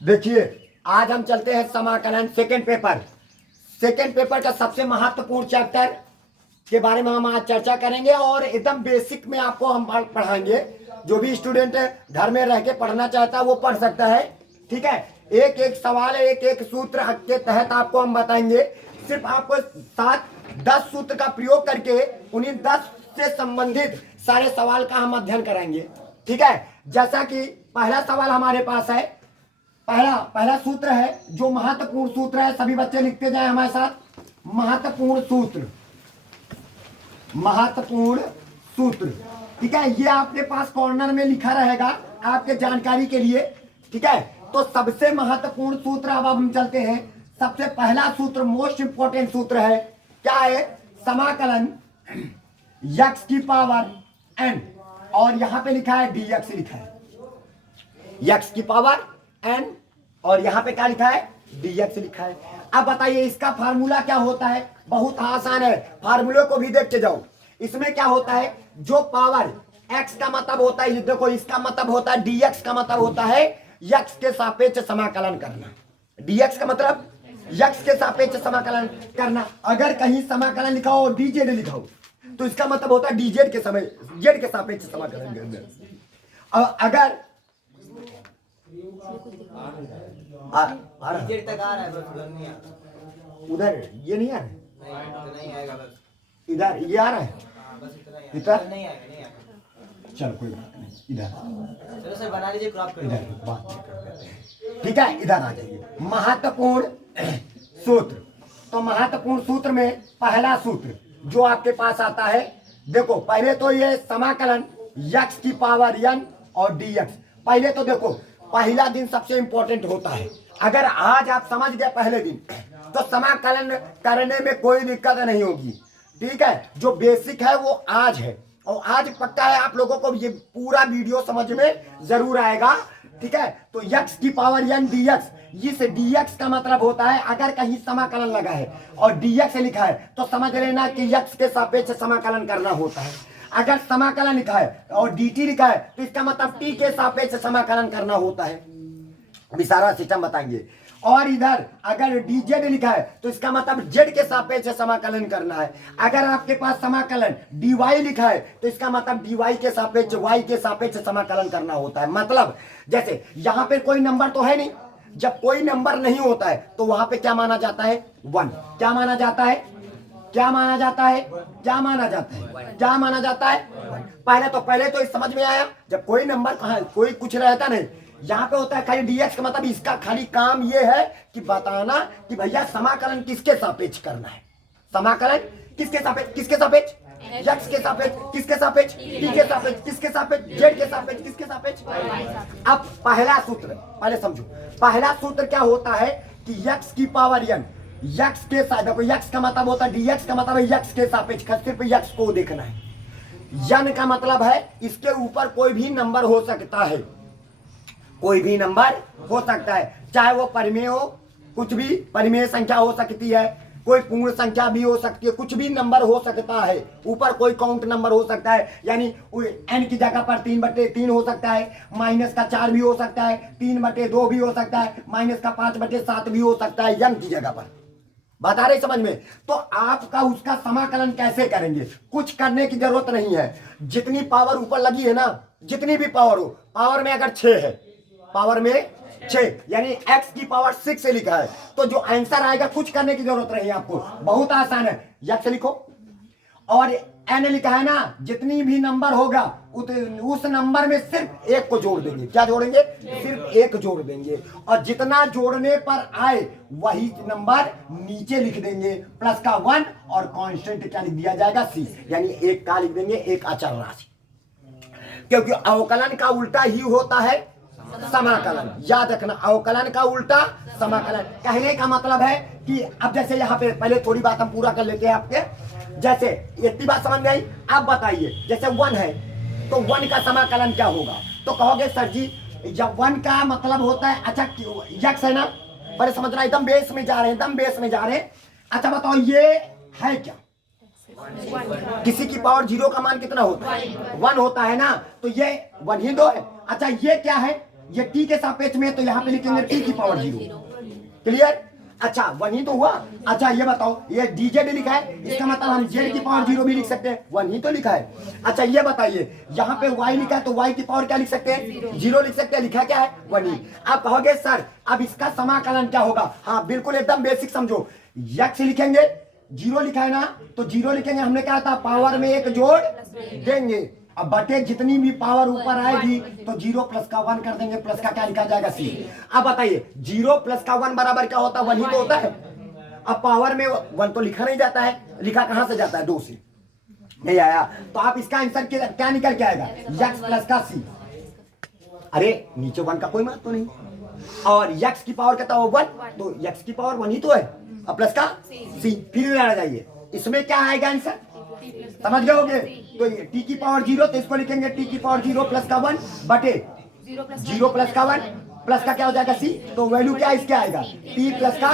देखिए आज हम चलते हैं समाकलन सेकंड पेपर। सेकंड पेपर का सबसे महत्वपूर्ण चैप्टर के बारे में हम आज चर्चा करेंगे और एकदम बेसिक में आपको हम पढ़ाएंगे। जो भी स्टूडेंट घर में रह के पढ़ना चाहता है वो पढ़ सकता है। ठीक है, एक एक सवाल एक एक सूत्र के तहत आपको हम बताएंगे। सिर्फ आपको 7-10 सूत्र का प्रयोग करके उन्हीं 10 से संबंधित सारे सवाल का हम अध्ययन कराएंगे। ठीक है, जैसा कि पहला सवाल हमारे पास है। पहला सूत्र है जो महत्वपूर्ण सूत्र है, सभी बच्चे लिखते जाएं हमारे साथ। महत्वपूर्ण सूत्र। ठीक है, ये आपके पास कॉर्नर में लिखा रहेगा आपके जानकारी के लिए। ठीक है, तो सबसे महत्वपूर्ण सूत्र अब हम चलते हैं। सबसे पहला सूत्र मोस्ट इंपोर्टेंट सूत्र है, क्या है? समाकलन x की पावर n, और यहां पे लिखा है dx लिखा है। x की पावर n और यहां पे क्या लिखा है? dx लिखा है। अब बताइए इसका फार्मूला क्या होता है? बहुत आसान है, फार्मूले को भी देख के जाओ। इसमें क्या होता है? जो पावर x का मतलब होता है, देखो इसका मतलब होता है dx का मतलब होता है x के सापेक्ष समाकलन करना। dx का मतलब x के सापेक्ष समाकलन करना। अगर कहीं समाकलन लिखा हो dz लिखा हो तो इसका मतलब होता है dz के समय z के सापेक्ष समाकलन करना। अगर उधर ये नहीं आ रहा है, इधर ये आ रहा है, इधर नहीं आएगा। चल कोई बात नहीं, इधर चलो सर बना लीजिए, क्रॉप कर इधर बात करते हैं। ठीक है, इधर आ जाइए। महत्वपूर्ण सूत्र, तो महत्वपूर्ण सूत्र में पहला सूत्र जो आपके पास आता है, देखो पहले तो ये समाकलन x की पावर n और dx। पहले तो देखो पहला दिन सबसे इंपॉर्टेंट होता है। अगर आज आप समझ गए पहले दिन तो समाकलन करने में कोई दिक्कत नहीं होगी। ठीक है, जो बेसिक है वो आज है और आज पक्का है आप लोगों को ये पूरा वीडियो समझ में जरूर आएगा। ठीक है, तो x की पावर n dx, इस dx का मतलब होता है अगर कहीं समाकलन लगा है और dx लिखा है तो समझ लेना कि x के सापेक्ष समाकलन करना होता है। अगर समाकलन लिखा है और dt लिखा है तो इसका मतलब t के सापेक्ष समाकलन करना होता है। अभी सारा सिस्टम बताएंगे। और इधर अगर dz लिखा है तो इसका मतलब z के सापेक्ष समाकलन करना है। अगर आपके पास समाकलन dy लिखा है तो इसका मतलब dy के सापेक्ष y के सापेक्ष समाकलन करना होता है। मतलब जैसे यहाँ पे कोई नंबर तो है नहीं, जब कोई नंबर नहीं होता है तो वहां पे क्या माना जाता है? 1। क्या माना जाता है? क्या माना जाता है? क्या माना जाता है? क्या माना जाता है? पहले तो इस समझ में आया। जब कोई नंबर कहाँ कोई कुछ रहता नहीं, यहाँ पे होता है खाली dx का मतलब इसका खाली काम ये है कि बताना कि भैया समाकलन किसके सापेक्ष करना है। समाकलन किसके सापेक्ष? किसके सापेक्ष? x के सापेक्ष। किसके सापेक्ष? t के सापेक्ष। किसके सापेक्ष? z के सापेक्ष। किसके सापेक्ष? अब पहला सूत्र पहले समझो। पहला सूत्र क्या होता है कि x की पावर n, x के साथ, देखो x का मतलब होता है dx का मतलब है x के सापेक्ष, सिर्फ x को देखना है। n का मतलब है इसके ऊपर कोई भी नंबर हो सकता है, कोई भी नंबर हो सकता है, चाहे वो परिमेय हो, कुछ भी परिमेय संख्या हो सकती है, कोई पूर्ण संख्या भी हो सकती है, कुछ भी नंबर हो सकता है। ऊपर कोई काउंट नंबर हो सकता है, यानी n की जगह पर 3/3 हो सकता है, -4 भी हो सकता है, 3/2 भी हो सकता है, -5/7 भी हो सकता है n की जगह पर। बता रहे समझ में? तो आपका उसका समाकलन कैसे करेंगे? कुछ करने की जरूरत नहीं है। जितनी पावर ऊपर लगी है ना, जितनी भी पावर हो, पावर में अगर 6 है, पावर में 6 यानी x की पावर 6 से लिखा है, तो जो आंसर आएगा कुछ करने की जरूरत नहीं है आपको, बहुत आसान है। x लिखो और n लिखा है ना, जितनी भी नंबर होगा उस नंबर में सिर्फ एक को जोड़ देंगे। क्या जोड़ेंगे? सिर्फ एक जोड़ देंगे, और जितना जोड़ने पर आए वही नंबर नीचे लिख देंगे, प्लस का 1 और कांस्टेंट क्या लिख दिया जाएगा? c, यानी एक का लिख देंगे, एक अचल राशि। क्योंकि अवकलन का उल्टा ही होता है समाकलन। याद रखना, अवकलन का उल्टा समाकलन। कहने का मतलब है कि अब जैसे यहाँ पे पहले थोड़ी बात हम पूरा कर लेते हैं आपके। जैसे इतनी बात समझ गई, अब बताइए जैसे 1 है तो 1 का समाकलन क्या होगा? तो कहोगे सर जी जब 1 का मतलब होता है, अच्छा x है ना, पहले समझना, एकदम बेस में जा रहे हैं, एकदम बेस में जा रहे हैं। अच्छा बताओ ये है क्या? किसी की पावर 0 का मान कितना होता है? 1 होता है ना, तो ये 1 ही 2 है। अच्छा ये क्या है? ये टी के सापेक्ष में, तो यहाँ पे लिखेंगे टी की पावर 0। क्लियर? अच्छा वन ही तो हुआ। अच्छा ये बताओ, ये dz लिखा है, इसका मतलब हम z की पावर 0 भी लिख सकते हैं, वन ही तो लिखा है। अच्छा ये बताइए, यहाँ पे y लिखा है तो y की पावर क्या लिख सकते हैं? 0 लिख सकते हैं, लिखा क्या है? वन ही। आप कहोगे सर अब इसका समाकलन क्या होगा? हाँ बिल्कुल एकदम बेसिक समझो, x लिखेंगे, 0 लिखा है ना, तो 0 लिखेंगे, हमने कहा था पावर में एक जोड़ देंगे, अब बटे जितनी भी पावर ऊपर आएगी तो 0 प्लस का 1 कर देंगे, प्लस का क्या लिखा जाएगा? c। अब बताइए 0 प्लस का 1 बराबर क्या होता है? 1 ही तो होता है। अब पावर में 1 तो लिखा नहीं जाता है, लिखा कहां से जाता है? 2 से। नहीं आया तो आप इसका आंसर क्या निकल के आएगा? x प्लस का c। अरे नीचे 1 का कोई महत्व नहीं, और x की पावर कहता हो 1, तो x की पावर 1 ही तो है, अब प्लस का c। फिर आ जाइए, इसमें क्या आएगा आंसर? समझ गए होगे? तो t की पावर 0, तो इसको लिखेंगे t की पावर 0 प्लस का 1 बटे 0 प्लस का 1, प्लस का क्या हो जाएगा? c। तो वैल्यू क्या इसका आएगा? t प्लस का।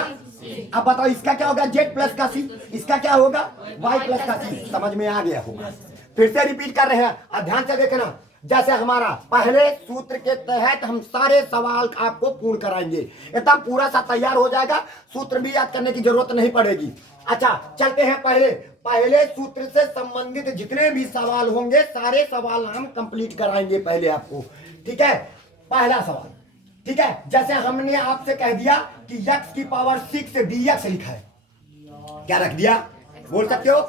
अब बताओ इसका क्या होगा? z प्लस का c। इसका क्या होगा? y प्लस का c। समझ में आ गया होगा? फिर से रिपीट कर रहे हैं, अब ध्यान से देखना। जैसे हमारा पहले सूत्र के तहत हम सारे सवाल आपको पूर्ण कराएंगे, एकदम पूरा सा तैयार हो जाएगा, सूत्र भी याद करने की जरूरत नहीं पड़ेगी। अच्छा चलते हैं पहले सूत्र से संबंधित जितने भी सवाल होंगे सारे सवाल हम कंप्लीट कराएंगे पहले आपको। ठीक है, पहला सवाल, ठीक है, जैसे हमने आपसे कह दिया कि x की पावर 6 dx लिखा है, क्या रख दिया? बोल सकते हो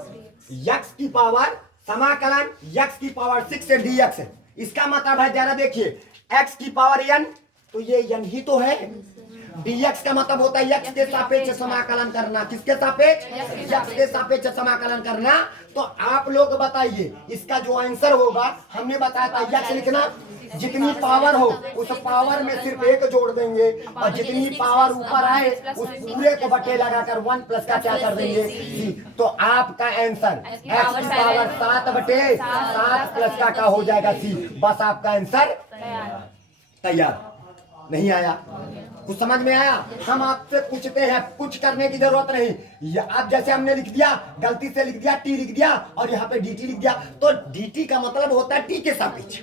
x की पावर समाकलन x की पावर 6 dx है। इसका मतलब है जरा देखिए, x की पावर n, तो ये n ही तो है। dx का मतलब होता है x के सापेक्ष समाकलन करना। किसके सापेक्ष? x के सापेक्ष समाकलन करना। तो आप लोग बताइए इसका जो आंसर होगा, हमने बताया था x लिखना, जितनी पावर हो उस पावर में सिर्फ एक जोड़ देंगे, और जितनी पावर ऊपर आए उस पूरे को बटे लगाकर 1 प्लस का क्या कर देंगे? c। तो आपका आंसर x की पावर 7 बटे 7 प्लस का क्या हो जाएगा? c। बस आपका आंसर तैयार। नहीं आया? कुछ समझ में आया? हम आपसे पूछते हैं, कुछ करने की जरूरत नहीं। अब जैसे हमने लिख दिया, गलती से लिख दिया t लिख दिया और यहाँ पे dt लिख दिया, तो dt का मतलब होता है t के सापेक्ष,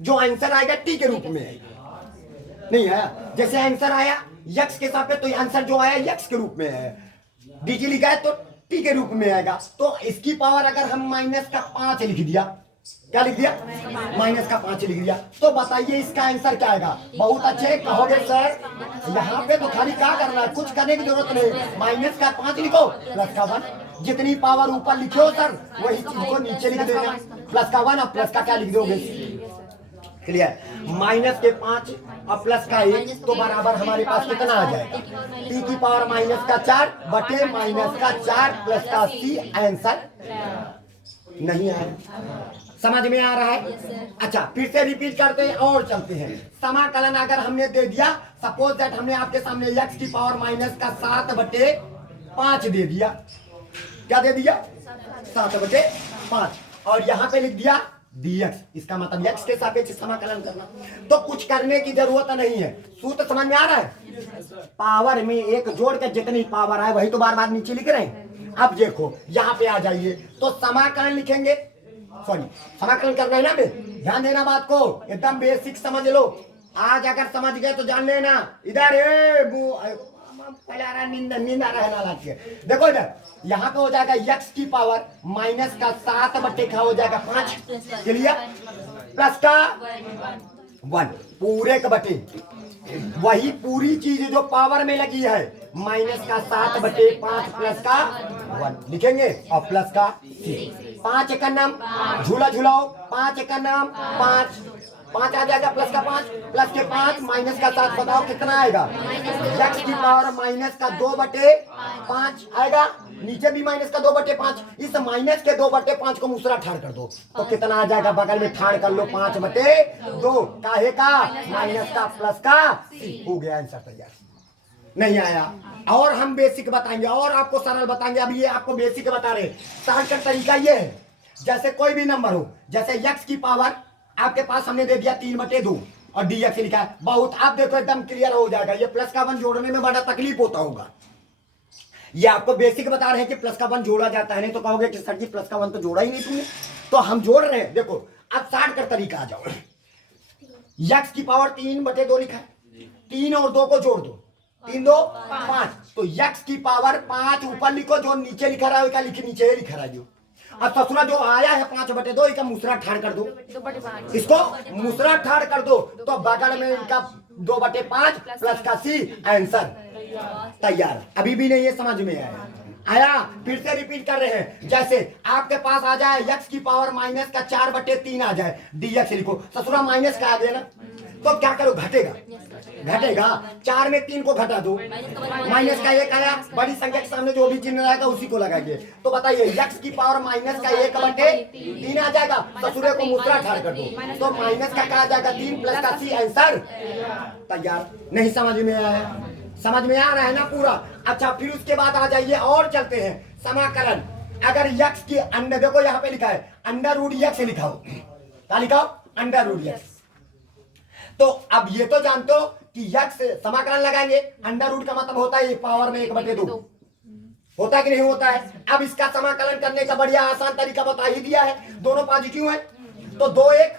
जो आंसर आएगा t के रूप में आएगा। नहीं आया? जैसे आंसर आया x के सापेक्ष, तो आंसर जो आया x के रूप में है, dt लिखा है तो t के रूप में आएगा। तो इसकी पावर अगर हम माइनस का 5 लिख दिया, क्या लिख दिया? माइनस का 5 लिख दिया, तो बताइए इसका आंसर क्या आएगा? बहुत अच्छे कहोगे सर, यहाँ पे तो खाली क्या करना है, कुछ करने की जरूरत नहीं, माइनस का 5 लिखो प्लस का 1, जितनी पावर ऊपर लिखे हो सर वही चीज को नीचे लिख देना, प्लस का 1 और प्लस का क्या लिख दोगे? क्लियर? माइनस के 5 और प्लस का 1, तो बराबर हमारे पास कितना आ जाएगा? t की पावर माइनस का 4 बटे माइनस का 4 प्लस का c। आंसर नहीं आया? समझ में आ रहा है? अच्छा फिर से रिपीट करते हैं और चलते हैं। समाकलन अगर हमने दे दिया, सपोज दैट हमने आपके सामने x की पावर माइनस का 7 बटे 5 दे दिया, क्या दे दिया? 7 बटे 5, और यहाँ पे लिख दिया dx, इसका मतलब x के सापेक्ष समाकलन करना। तो कुछ करने की जरूरत नहीं है, सूत्र समझ में आ रहा है? पावर में एक जोड़ के जितनी पावर आए वही तो बार बार नीचे लिख रहे हैं। अब देखो यहाँ पे आ जाइए, तो समाकलन लिखेंगे, सॉरी समाकलन करना है ना, बे ध्यान देना बात को, एकदम बेसिक समझ लो। आज अगर समझ गए तो जान लेना, इधर नींद आ रहा है ना के। देखो इधर, यहाँ पे हो जाएगा x की पावर माइनस का 7 बटे का हो जाएगा 5, क्लियर? प्लस का 1 पूरे का बटे, वही पूरी चीज जो पावर में लगी है, माइनस का 7 बटे 5 प्लस का 1 लिखेंगे, और प्लस का 5 का नाम झूला झूलाओ, 5 का नाम 5 आ जाएगा, प्लस का 5 प्लस के 5 माइनस का 7, बताओ कितना आएगा? x की पावर माइनस का 2 बटे 5 आएगा, नीचे भी माइनस का 2 बटे 5, इस माइनस के 2 बटे 5 को दूसरा ठाड़ कर दो, तो कितना आ जाएगा? बगल में ठाड़ कर लो 5 बटे 2, काहे का? माइनस का प्लस का c। हो गया आंसर तैयार। नहीं आया? और हम बेसिक बताएंगे और आपको सरल बताएंगे। अब ये आपको बेसिक बता रहे, सरल का तरीका ये है, जैसे कोई भी नंबर हो, जैसे x की पावर आपके पास हमने दे दिया 3/2 और dx लिखा है, बहुत आप देखो एकदम क्लियर हो जाएगा। ये प्लस का 1 जोड़ने में बड़ा तकलीफ होता होगा, ये आपको बेसिक बता रहे हैं कि प्लस का 1 जोड़ा जाता है। नहीं तो कहोगे कि सर जी प्लस का 1 तो जोड़ा ही नहीं तुमने, तो हम जोड़ रहे हैं। देखो अब 60 का तरीका आ जाओ, यक्स की पावर 3/2 लिखा है, 3 और 2 को जोड़ दो, 3 2 5, तो यक्स की पावर 5 ऊपर लिखो, जो नीचे लिखा रहा है क्या लिखी, नीचे लिखा रहा है। अब ससुरा जो आया है 5/2, इसका मूसरा ठाड़ कर दो, इसको मूसरा ठाड़ कर दो, तो बगल में इनका 2/5 प्लस का सी, आंसर तैयार। अभी भी नहीं ये समझ में आया, फिर से रिपीट कर रहे हैं। जैसे आपके पास आ जाए यक्स की पावर माइनस का 4/3 आ जाए, dx लिखो, ससुरा माइनस का आ गया ना, तो क्या करो, घटेगा, 4 में 3 को घटा दो, माइनस का 1 आया, बड़ी संख्या के सामने जो भी चिन्ह रहेगा उसी को लगाएंगे। तो बताइए यक्स की पावर माइनस का 1/3 आ जाएगा, ससुरे को मूसरा ठाड़ कर दो, तो माइनस का क्या आ जाएगा, 3 प्लस का सी, आंसर तैयार। नहीं समझ में आया, समझ में आ रहा है ना पूरा। अच्छा, फिर उसके बाद आ जाइए और चलते हैं समाकलन। अगर यक्स की अंडर, देखो यहाँ पे लिखा है अंडर रूट यक्स लिखा हो, क्या लिखा हो, अंडर रूट यक्स। तो अब ये तो जानते हो कि यक्स समाकलन लगाएंगे, अंडर रूट का मतलब होता है पावर में 1/2, होता है कि नहीं होता है। अब इसका समाकलन करने का बढ़िया आसान तरीका बता ही दिया है, दोनों पॉजिटिव है, तो 2 1,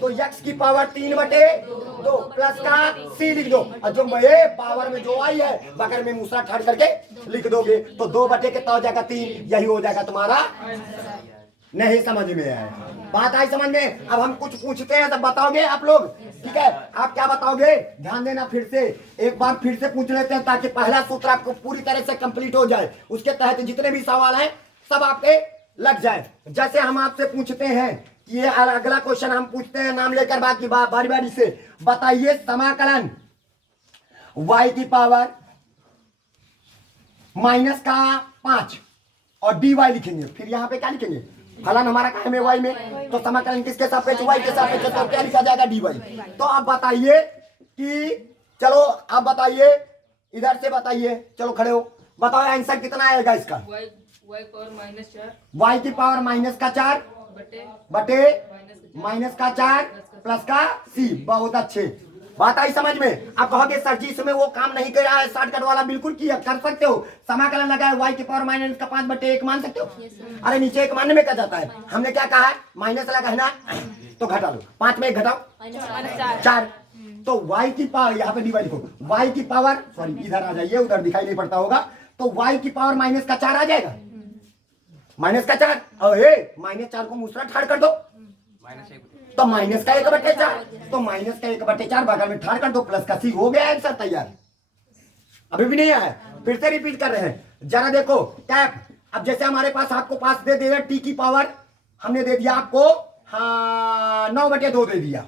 तो यक्स की पावर 3/2 प्लस का सी लिख दो, और जो ये पावर में जो आई है बगल में मूसरा ठाड़ करके लिख दोगे, तो 2/, कितना हो जाएगा, 3, यही हो जाएगा तुम्हारा। नहीं समझ में आया, बात आई समझ में। अब हम कुछ पूछते हैं तब बताओगे आप लोग, ठीक है। आप क्या बताओगे, ध्यान देना, फिर से एक बार फिर से पूछ लेते हैं, ताकि पहला सूत्र आपको पूरी तरह से कंप्लीट हो जाए, उसके तहत जितने भी सवाल हैं सब आपके लग जाए। जैसे हम आपसे पूछते हैं कि ये अगला क्वेश्चन हम पूछते हैं, नाम लेकर बाकी बारी बारी से बताइए, समाकलन y की पावर माइनस का 5 और dy लिखेंगे, फिर यहाँ पे क्या लिखेंगे, फलन हमारा क्या है y में, तो समाकलन किसके सापेक्ष, y के सापेक्ष, तो क्या लिखा जाएगा, dy। तो आप बताइए कि, चलो आप बताइए, इधर से बताइए, चलो खड़े हो, बताओ आंसर कितना आएगा इसका, y पावर -4, y की पावर माइनस का 4 बटे माइनस का 4 प्लस का सी। बहुत अच्छे, बात आई समझ में। आप कहोगे सर जी इसमें वो काम नहीं कर रहा है, शॉर्टकट वाला, बिल्कुल किया कर सकते हो। समाकलन लगाए y की पावर माइनस का 5/1 मान सकते हो, अरे नीचे 1 मानने में क्या जाता है, हमने क्या कहा है, माइनस लगा है ना, तो घटा लो, 5 में 1 घटाओ 4, तो y की पावर, यहाँ पे डी लिखो, y की पावर, सॉरी इधर आ जाइए, उधर दिखाई नहीं पड़ता होगा, तो y की पावर माइनस का 4 आ जाएगा, माइनस का 4, और -4 को मूसरा ठाड़ कर दो, तो माइनस का 1/4, तो माइनस का 1/4 बगल में ठाड़ कर दो, प्लस का सी, हो गया आंसर तैयार। अभी भी नहीं आया, फिर से रिपीट कर रहे हैं, जरा देखो टैप। अब जैसे हमारे पास आपको पास दे दिया टी की पावर, हमने दे दिया आपको, हाँ 9/2 दे दिया,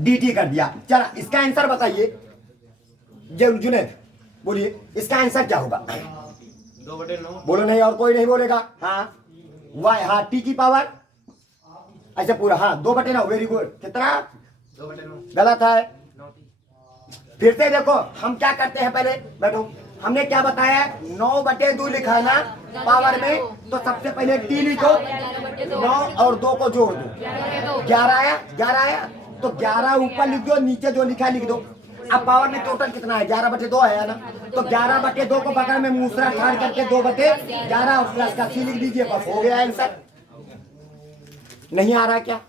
dt कर दिया। चला इसका आंसर बताइए, जुनैद बोलिए इसका आंसर क्या होगा, 2/9, बोलो, नहीं और कोई नहीं बोलेगा, हाँ वाई, हाँ टी की पावर ऐसे पूरा, हाँ 2/9, वेरी गुड, कितना, 2/9, गलत है। फिर से देखो हम क्या करते हैं, पहले बैठो, हमने क्या बताया, 9/2 लिखा है ना पावर में, तो सबसे पहले टी लिखो, 9 और 2 को जोड़ दो, 11 आया, 11 आया, तो 11 ऊपर लिख दो, नीचे जो लिखा है लिख दो। अब पावर में टोटल कितना है, 11/2 है ना, तो 11/2 को बगल में मूसरा ठाड़ करके 2/11 और प्लस का सी लिख दीजिए, बस हो गया आंसर। नहीं आ रहा है क्या,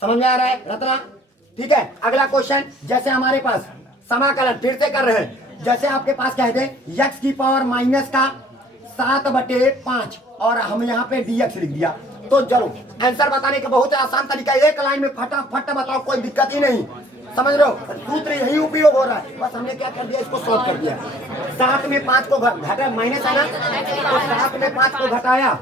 समझ में आ रहा है रत्ना, ठीक है। अगला क्वेश्चन, जैसे हमारे पास समाकलन फिर से कर रहे हैं, जैसे आपके पास कह दे यक्स की पावर माइनस का 7/5 और हम यहाँ पे dx लिख दिया, तो चलो आंसर बताने का बहुत आसान तरीका, एक लाइन में फटाफट बताओ, कोई दिक्कत ही नहीं, समझ रहे हो, सूत्र यही उपयोग हो रहा है, बस हमने क्या कर दिया, इसको सॉल्व कर दिया। 7 में 5 को घटा, माइनस है ना, तो 7 में 5 को घटाया,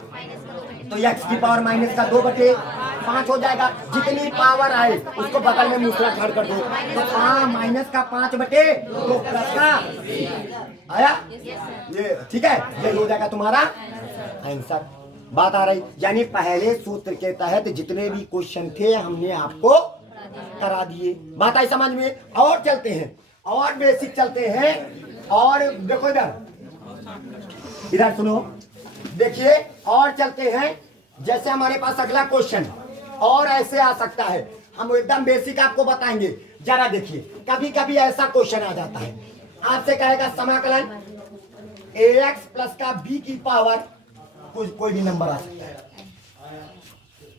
तो x की पावर माइनस का 2/5 हो जाएगा, जितनी पावर आए उसको बगल में मूसला ठाड़ कर दो, तो हाँ माइनस का 5/2 प्लस का आया, ये ठीक है, ये हो जाएगा तुम्हारा आंसर। बात आ रही, यानी पहले सूत्र के तहत जितने भी क्वेश्चन थे हमने आपको करा दिए, बात आई समझ में। और चलते हैं, और बेसिक चलते हैं, और देखो इधर सुनो, देखिए और चलते हैं, जैसे हमारे पास अगला क्वेश्चन और ऐसे आ सकता है, हम एकदम बेसिक आपको बताएंगे। जरा देखिए, कभी कभी ऐसा क्वेश्चन आ जाता है, आपसे कहेगा समाकलन ax प्लस का b की पावर, कोई भी नंबर आ सकता है,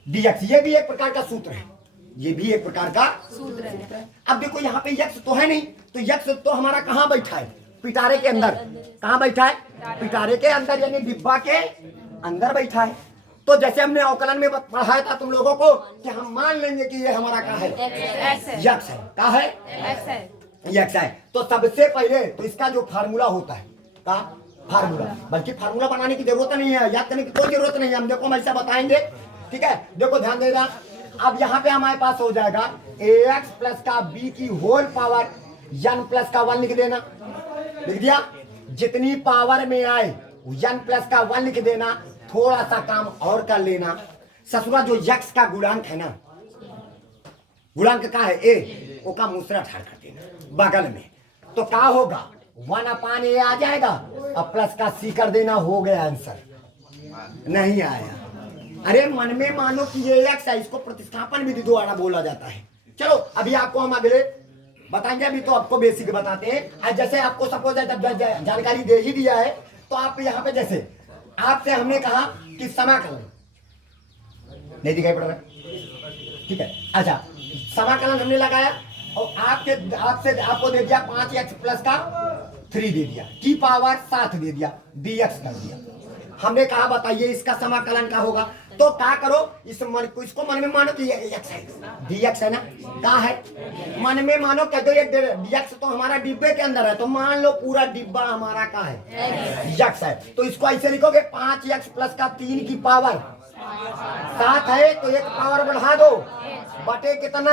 dx, ये भी एक प्रकार का सूत्र है, ये भी एक प्रकार का सूत्र है। अब देखो यहाँ पे यक्ष तो है नहीं, तो यक्ष तो हमारा कहाँ बैठा है? पिटारे के अंदर। कहाँ बैठा है? पिटारे के अंदर, यानी डिब्बा के अंदर बैठा है। तो जैसे हमने अवकलन में पढ़ाया था तुम लोगों को कि हम मान लेंगे कि ये हमारा क्या है? यक्ष है। क्या है? यक्ष है। तो सबसे पहले तो इसका जो फार्मूला होता है, का फार्मूला, बल्कि फार्मूला बनाने की जरूरत नहीं है, याद करने की कोई जरूरत नहीं है, हम देखो हम ऐसा बताएंगे। ठीक है, देखो ध्यान देना। अब यहाँ पे हमारे पास हो जाएगा ax प्लस का b की होल पावर n प्लस का 1 लिख देना। लिख दिया? जितनी पावर में आए n प्लस का 1 लिख देना। थोड़ा सा काम और कर लेना, ससुरा जो यक्ष का गुणांक है ना, गुणांक का है a, वो का मूसरा ठाड़ कर देना बगल में। तो क्या होगा? 1/a आ जाएगा, अब प्लस का c कर देना। हो गया आंसर। नहीं आया? अरे मन में मानो कि ये यक्ष है, इसको प्रतिस्थापन विधि द्वारा बोला जाता है। चलो अभी आपको हम अगले बताएंगे, अभी तो आपको बेसिक बताते हैं। जैसे आपको सपोज जानकारी दे ही दिया है, तो आप यहाँ पे जैसे आपसे हमने कहा कि समाकलन नहीं दिखाई पड़ रहा है, ठीक है। अच्छा, समाकलन हमने लगाया और आपसे आपको दे दिया 5x प्लस का 3 दे दिया, की पावर 7 दे दिया, dx कर दिया। हमने कहा बताइए इसका समाकलन का होगा। तो क्या करो, इसको मन में मानो कि ये x है, dx है ना। क्या है? मन में मानो कह दो ये dx तो हमारा डिब्बे के अंदर है, तो मान लो पूरा डिब्बा हमारा क्या है? x है। तो इसको ऐसे लिखोगे 5x प्लस का 3 की पावर 7 है, तो एक पावर बढ़ा दो, बटे कितना?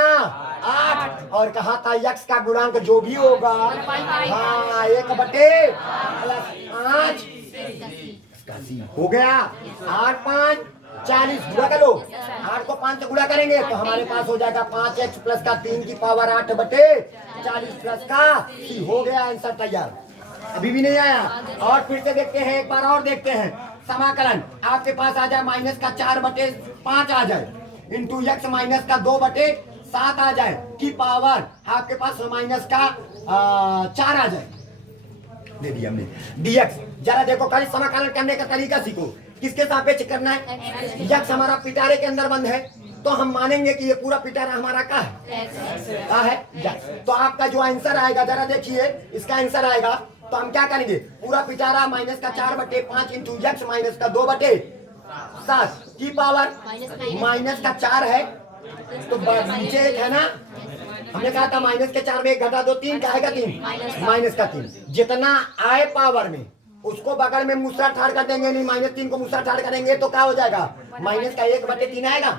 8। और कहा था यक्ष का गुणांक जो भी होगा, हाँ 1 बटे प्लस 5 हो गया। 8 5 40 गुणा कर लो। 8 को 5 से गुणा करेंगे तो हमारे पास हो जाएगा 5x प्लस का 3 की पावर 8 बटे 40 प्लस का c। हो गया आंसर तैयार। अभी भी नहीं आया? और फिर से देखते हैं, एक बार और देखते हैं। समाकलन आपके पास आ जाए माइनस का 4 बटे 5 आ जाए, इंटू यक्स माइनस का 2 बटे 7 आ जाए, की पावर आपके पास माइनस का 4 आ जाए, दे दिया हमने dx। जरा देखो खाली समाकलन करने का तरीका सीखो। किसके सापेक्ष करना है? यक्ष हमारा पिटारे के अंदर बंद है, तो हम मानेंगे कि ये पूरा पिटारा हमारा का है? का है? यक्ष। तो आपका जो आंसर आएगा, जरा देखिए इसका आंसर आएगा, तो हम क्या करेंगे? पूरा पिटारा माइनस का 4 बटे 5 इंटू यक्ष माइनस का 2 बटे 7 की पावर माइनस का 4 है, तो नीचे एक है ना, हमने कहा था माइनस के 4 में 1 घटा दो 3 का आएगा 3, माइनस का 3। जितना आए पावर में उसको बगल में मूसरा ठाड़ कर देंगे, नहीं -3 को मूसरा ठाड़ करेंगे तो क्या हो जाएगा? माइनस का 1 बटे 3 आएगा,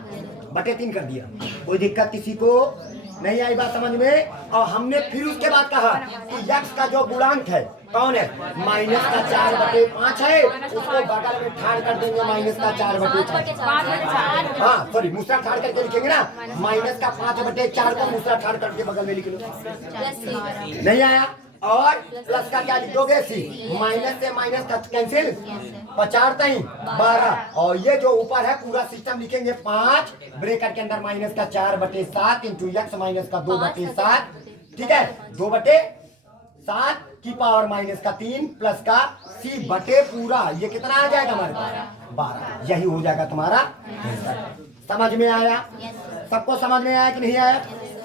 बटे 3 कर दिया। कोई दिक्कत किसी को नहीं आई बात समझ में? और हमने फिर उसके बाद कहा कि यक्ष का जो गुणांक है कौन है? माइनस का 4 बटे 5 है, उसको बगल में ठाड़ कर देंगे माइनस का 4 बटे 5। हाँ सॉरी, मूसरा ठाड़ करके लिखेंगे ना, माइनस का 5 बटे 4 को मूसरा ठाड़ करके बगल में लिख लो। नहीं आया? और प्लस का क्या लिखोगे? सी। माइनस से माइनस का कैंसिल, 50 तई 12, और ये जो ऊपर है पूरा सिस्टम लिखेंगे 5 ब्रैकेट के अंदर माइनस का 4 बटे 7 इंटू यक्स माइनस का 2 बटे 7, ठीक है, 2 बटे 7 की पावर माइनस का 3 प्लस का सी बटे पूरा, ये कितना आ जाएगा हमारे पास? 12। यही हो जाएगा तुम्हारा। समझ में आया? सबको समझ में आया कि नहीं आया?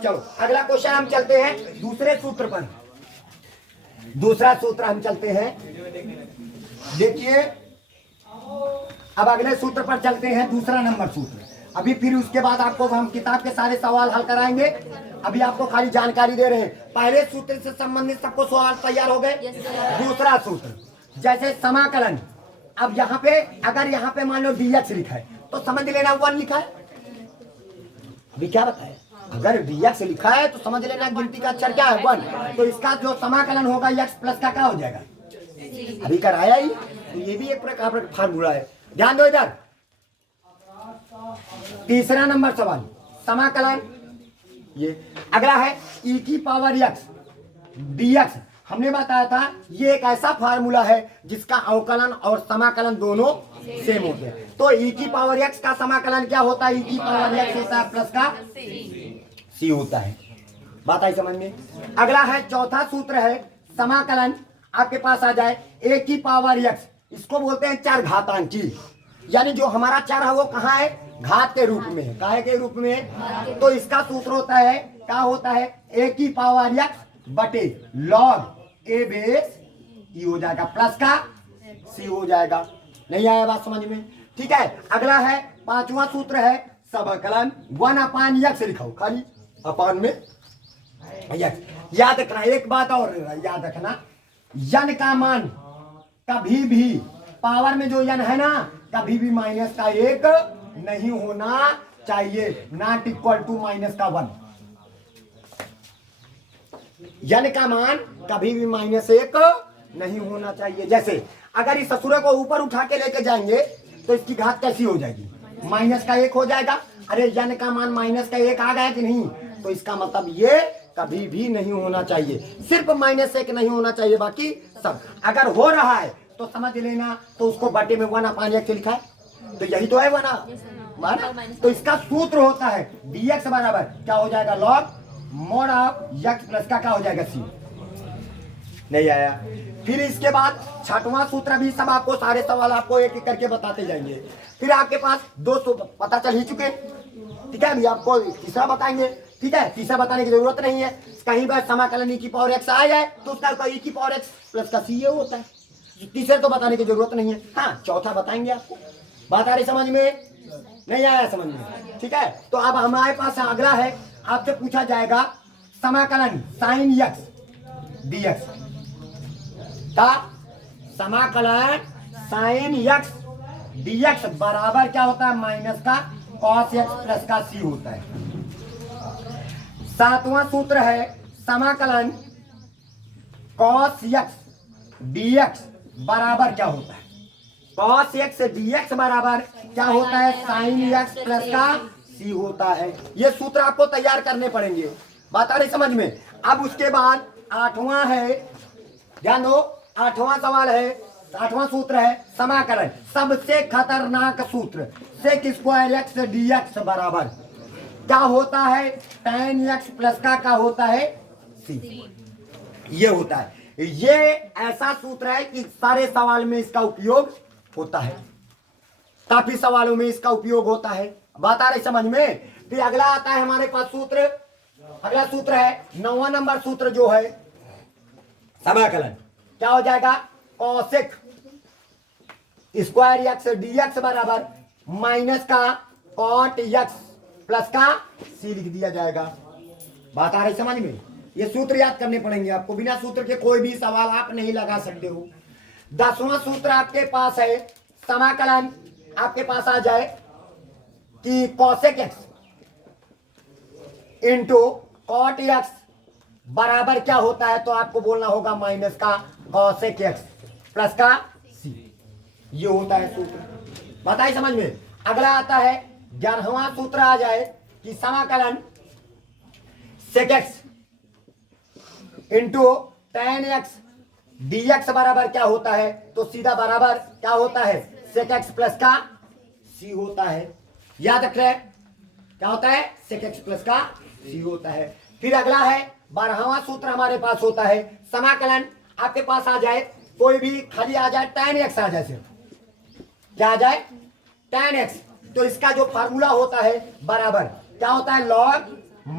चलो अगला क्वेश्चन हम चलते हैं दूसरे सूत्र पर। दूसरा सूत्र हम चलते हैं, देखिए अब अगले सूत्र पर चलते हैं, दूसरा नंबर सूत्र। अभी फिर उसके बाद आपको हम किताब के सारे सवाल हल कराएंगे, अभी आपको खाली जानकारी दे रहे हैं। पहले सूत्र से संबंधित सबको सवाल तैयार हो गए? दूसरा सूत्र जैसे समाकलन। अब यहाँ पे अगर यहाँ पे मान लो dx लिखा है तो समझ लेना 1 लिखा है। अभी क्या बताया? अगर dx लिखा है तो समझ लेना गिनती का अक्षर क्या है? 1। तो इसका जो समाकलन होगा x प्लस का क्या हो जाएगा? अभी कराया ही, तो ये भी एक प्रकार का फार्मूला है। ध्यान दो इधर। तीसरा नंबर सवाल, समाकलन। ये अगला है e की पावर x dx। हमने बताया था ये एक ऐसा फार्मूला है जिसका अवकलन और समाकलन दोनों सेम होते हैं। तो e की पावर x का समाकलन क्या होता है? e की पावर x होता है प्लस का c होता है। बात आई समझ में? अगला है चौथा सूत्र है समाकलन। आपके पास आ जाए a की पावर x, इसको बोलते हैं चर घातांकी, यानी जो हमारा चर है वो कहाँ है? घात के रूप में, काहे के रूप में। तो इसका सूत्र होता है, क्या होता है, ए की पावर x बटे log ए बेस ई हो जाएगा, प्लस का सी हो जाएगा। नहीं आया बात समझ में? ठीक है। अगला है पांचवा सूत्र है समाकलन 1/x लिखो, खाली अपान में x। याद रखना एक बात और, याद रखना यन का मान कभी भी पावर में जो यन है ना, कभी भी माइनस का एक नहीं होना चाहिए, नॉट इक्वल टू माइनस का 1। यन का मान कभी भी माइनस एक नहीं होना चाहिए। जैसे अगर इस ससुरे को ऊपर उठा के लेके जाएंगे तो इसकी घात कैसी हो जाएगी, माइनस का एक हो जाएगा। अरे यन का मान माइनस का एक आ गया कि नहीं, तो इसका मतलब ये कभी भी नहीं होना चाहिए, सिर्फ माइनस एक नहीं होना चाहिए, बाकी सब। अगर हो रहा है तो समझ लेना, तो उसको बटे में 1/x लिखा है, तो यही तो है 1। तो इसका सूत्र होता है dx बराबर क्या हो जाएगा, log mod of x plus का क्या हो जाएगा, c। नहीं आया। फिर इसके बाद छठवां सूत्र भी सब आपको, सारे सवाल आपको एक एक करके बताते जाएंगे। फिर आपके पास दो पता चल ही चुके, ठीक है। अभी आपको तीसरा बताएंगे, ठीक है। तीसरा बताने की जरूरत नहीं है, कहीं बार समाकलन e की पावर x आ जाए तो उसका e की पावर x प्लस का c ये होता है, तीसरे तो बताने की जरूरत नहीं है। हाँ, चौथा बताएंगे आपको। बात आ रही समझ में? नहीं आया समझ में? ठीक है। तो अब हमारे पास अगला है, आपसे पूछा जाएगा समाकलन साइन x dx का, समाकलन साइन x dx बराबर क्या होता है, माइनस का cos x प्लस का c होता है। सातवां सूत्र है समाकलन cos x dx बराबर क्या होता है, cos x dx बराबर क्या होता है, sin x प्लस का c होता है। ये सूत्र आपको तैयार करने पड़ेंगे। बात आ रही समझ में? अब उसके बाद आठवां है, ध्यान दो, आठवां सवाल है, आठवां सूत्र है समाकलन सबसे खतरनाक सूत्र सेक स्क्वायर एक्स dx बराबर क्या होता है, tan x प्लस का क्या होता है, c। ये होता है। ये ऐसा सूत्र है कि सारे सवाल में इसका उपयोग होता है, काफी सवालों में इसका उपयोग होता है। बात आ रही समझ में? फिर अगला आता है हमारे पास सूत्र, अगला सूत्र है 9वां नंबर सूत्र जो है समाकलन क्या हो जाएगा, कॉसेक स्क्वायर एक्स dx बराबर माइनस का कॉट x प्लस का c लिख दिया जाएगा। बात आ रही समझ में? ये सूत्र याद करने पड़ेंगे आपको, बिना सूत्र के कोई भी सवाल आप नहीं लगा सकते हो। 10वां सूत्र आपके पास है समाकलन, आपके पास आ जाए कि cosec x into cot x बराबर क्या होता है, तो आपको बोलना होगा माइनस का कॉसेक एक्स प्लस का सी। ये होता है सूत्र। बताइए समझ में? अगला आता है 11वां सूत्र आ जाए कि समाकलन sec x into tan x dx बराबर क्या होता है, तो सीधा बराबर क्या होता है, सेक एक्स प्लस का c होता है। याद रख रहे क्या होता है, सेक एक्स प्लस का c होता है। फिर अगला है 12वां सूत्र हमारे पास होता है समाकलन, आपके पास आ जाए कोई भी खाली आ जाए tan x आ जाए, सिर्फ क्या आ जाए, tan x, तो इसका जो फार्मूला होता है बराबर क्या होता है, log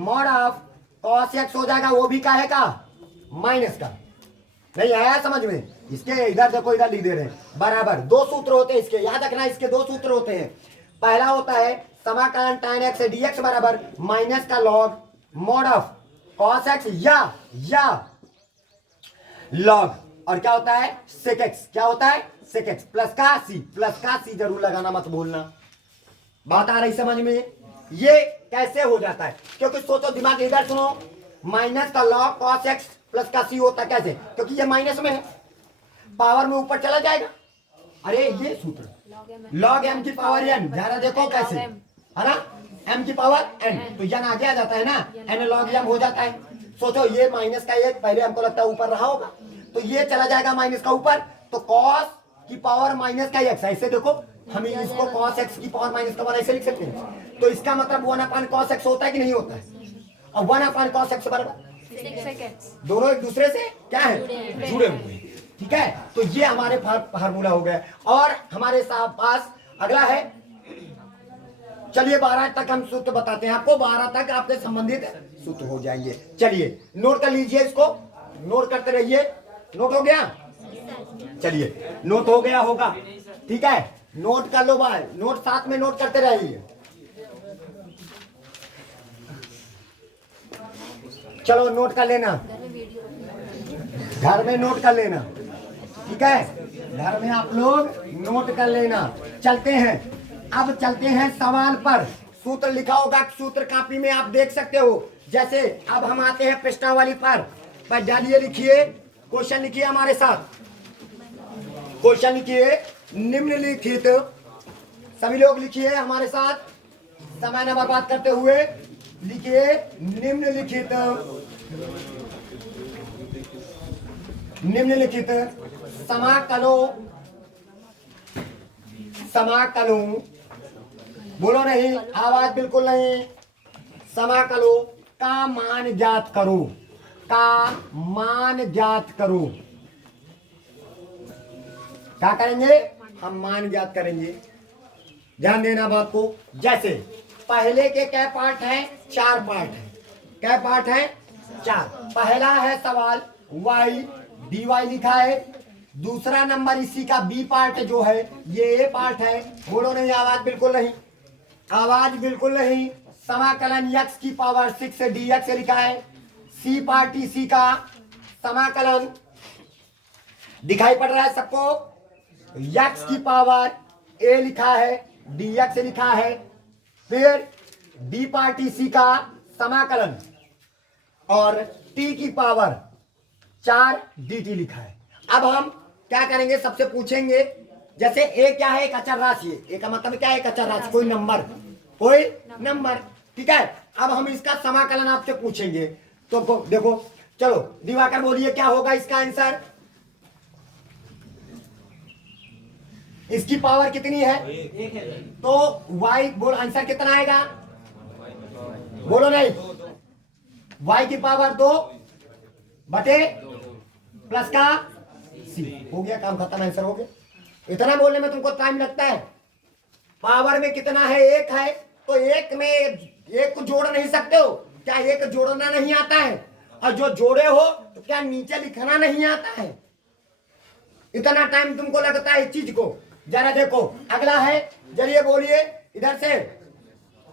mod of cos x हो जाएगा, वो भी क्या है का, माइनस का। नहीं आया समझ में? इसके इधर देखो, इधर लिख दे रहे हैं बराबर, दो सूत्र होते हैं इसके, याद रखना इसके दो सूत्र होते हैं। पहला होता है समाकलन tan x dx बराबर माइनस का log mod of cos x या log, और क्या होता है sec x, क्या होता है sec x प्लस का c जरूर लगाना, मत भूलना। बात आ रही समझ में? ये कैसे हो जाता है, क्योंकि सोचो दिमाग इधर सुनो, माइनस का log cos x प्लस का c होता है कैसे, क्योंकि ये माइनस में है, पावर में ऊपर चला जाएगा। अरे ये सूत्र log m की पावर n, जरा देखो कैसे है ना, m की पावर n, तो n आगे आ जाता है ना, n log m हो जाता है। सोचो ये माइनस का एक पहले हमको लगता है ऊपर रहा होगा, तो ये चला जाएगा माइनस का ऊपर, तो cos की पावर माइनस का x, ऐसे देखो हम इसको cos x की पावर माइनस का 1 ऐसे लिख सकते हैं। तो इसका मतलब 1/cos x होता है कि नहीं होता है, और 1/cos x बराबर दोनों एक दूसरे से क्या है, जुड़े हुए। ठीक है, तो ये हमारे फार्मूला हो गया। और हमारे पास अगला है चलिए 12 तक हम सूत्र बताते हैं आपको, 12 तक आपके संबंधित सूत्र हो जाएंगे। चलिए नोट कर लीजिए, इसको नोट करते रहिए। नोट हो गया? चलिए नोट हो गया होगा, ठीक है, नोट कर लो भाई, नोट साथ में नोट करते रहिए। चलो नोट कर लेना, घर में नोट कर लेना, ठीक है, घर में आप लोग नोट कर लेना। चलते हैं, अब चलते हैं सवाल पर। सूत्र लिखा होगा सूत्र कापी में, आप देख सकते हो। जैसे अब हम आते हैं प्रश्नावली पर डालिए, लिखिए, क्वेश्चन लिखिए हमारे साथ, क्वेश्चन लिखिए निम्नलिखित, सभी लोग लिखिए हमारे साथ, समय न बर्बाद करते हुए लिखिए निम्नलिखित समाकलों, बोलो नहीं, आवाज बिल्कुल नहीं, समाकलों का मान ज्ञात करो, का मान ज्ञात करो। क्या करेंगे? हम मान ज्ञात करेंगे, ध्यान देना बात को। जैसे पहले के क्या पार्ट हैं? 4 पार्ट हैं। क्या पार्ट हैं? 4। पहला है सवाल y dy लिखा है, दूसरा नंबर इसी का b पार्ट जो है ये a पार्ट है। बोलो नहीं, आवाज बिल्कुल नहीं, आवाज बिल्कुल नहीं। समाकलन x की पावर 6 से dx लिखा है, c पार्ट इसी का समाकलन दिखाई पड़ रहा है सबको, x की पावर a लिखा है, dx लिखा है, फिर d पार्ट इसी का समाकलन और t की पावर 4 dt लिखा है। अब हम क्या करेंगे? सबसे पूछेंगे, जैसे a क्या है? एक अचर राशि है। a का मतलब क्या है? एक अचर राशि, कोई नंबर, कोई नंबर, ठीक है। अब हम इसका समाकलन आपसे पूछेंगे, तो देखो, चलो दिवाकर बोलिए क्या होगा इसका आंसर? इसकी पावर कितनी है? तो y बोल, आंसर कितना आएगा? बोलो नहीं, y की पावर 2 बटे प्लस का c, हो गया काम खत्म, आंसर हो गया। इतना बोलने में तुमको टाइम लगता है? पावर में कितना है? 1 है, तो 1 में 1 को जोड़ नहीं सकते हो क्या? 1 जोड़ना नहीं आता है? और जो जोड़े हो तो क्या नीचे लिखना नहीं आता है? इतना टाइम तुमको लगता है इस चीज को? जरा देखो अगला है, चलिए बोलिए इधर से,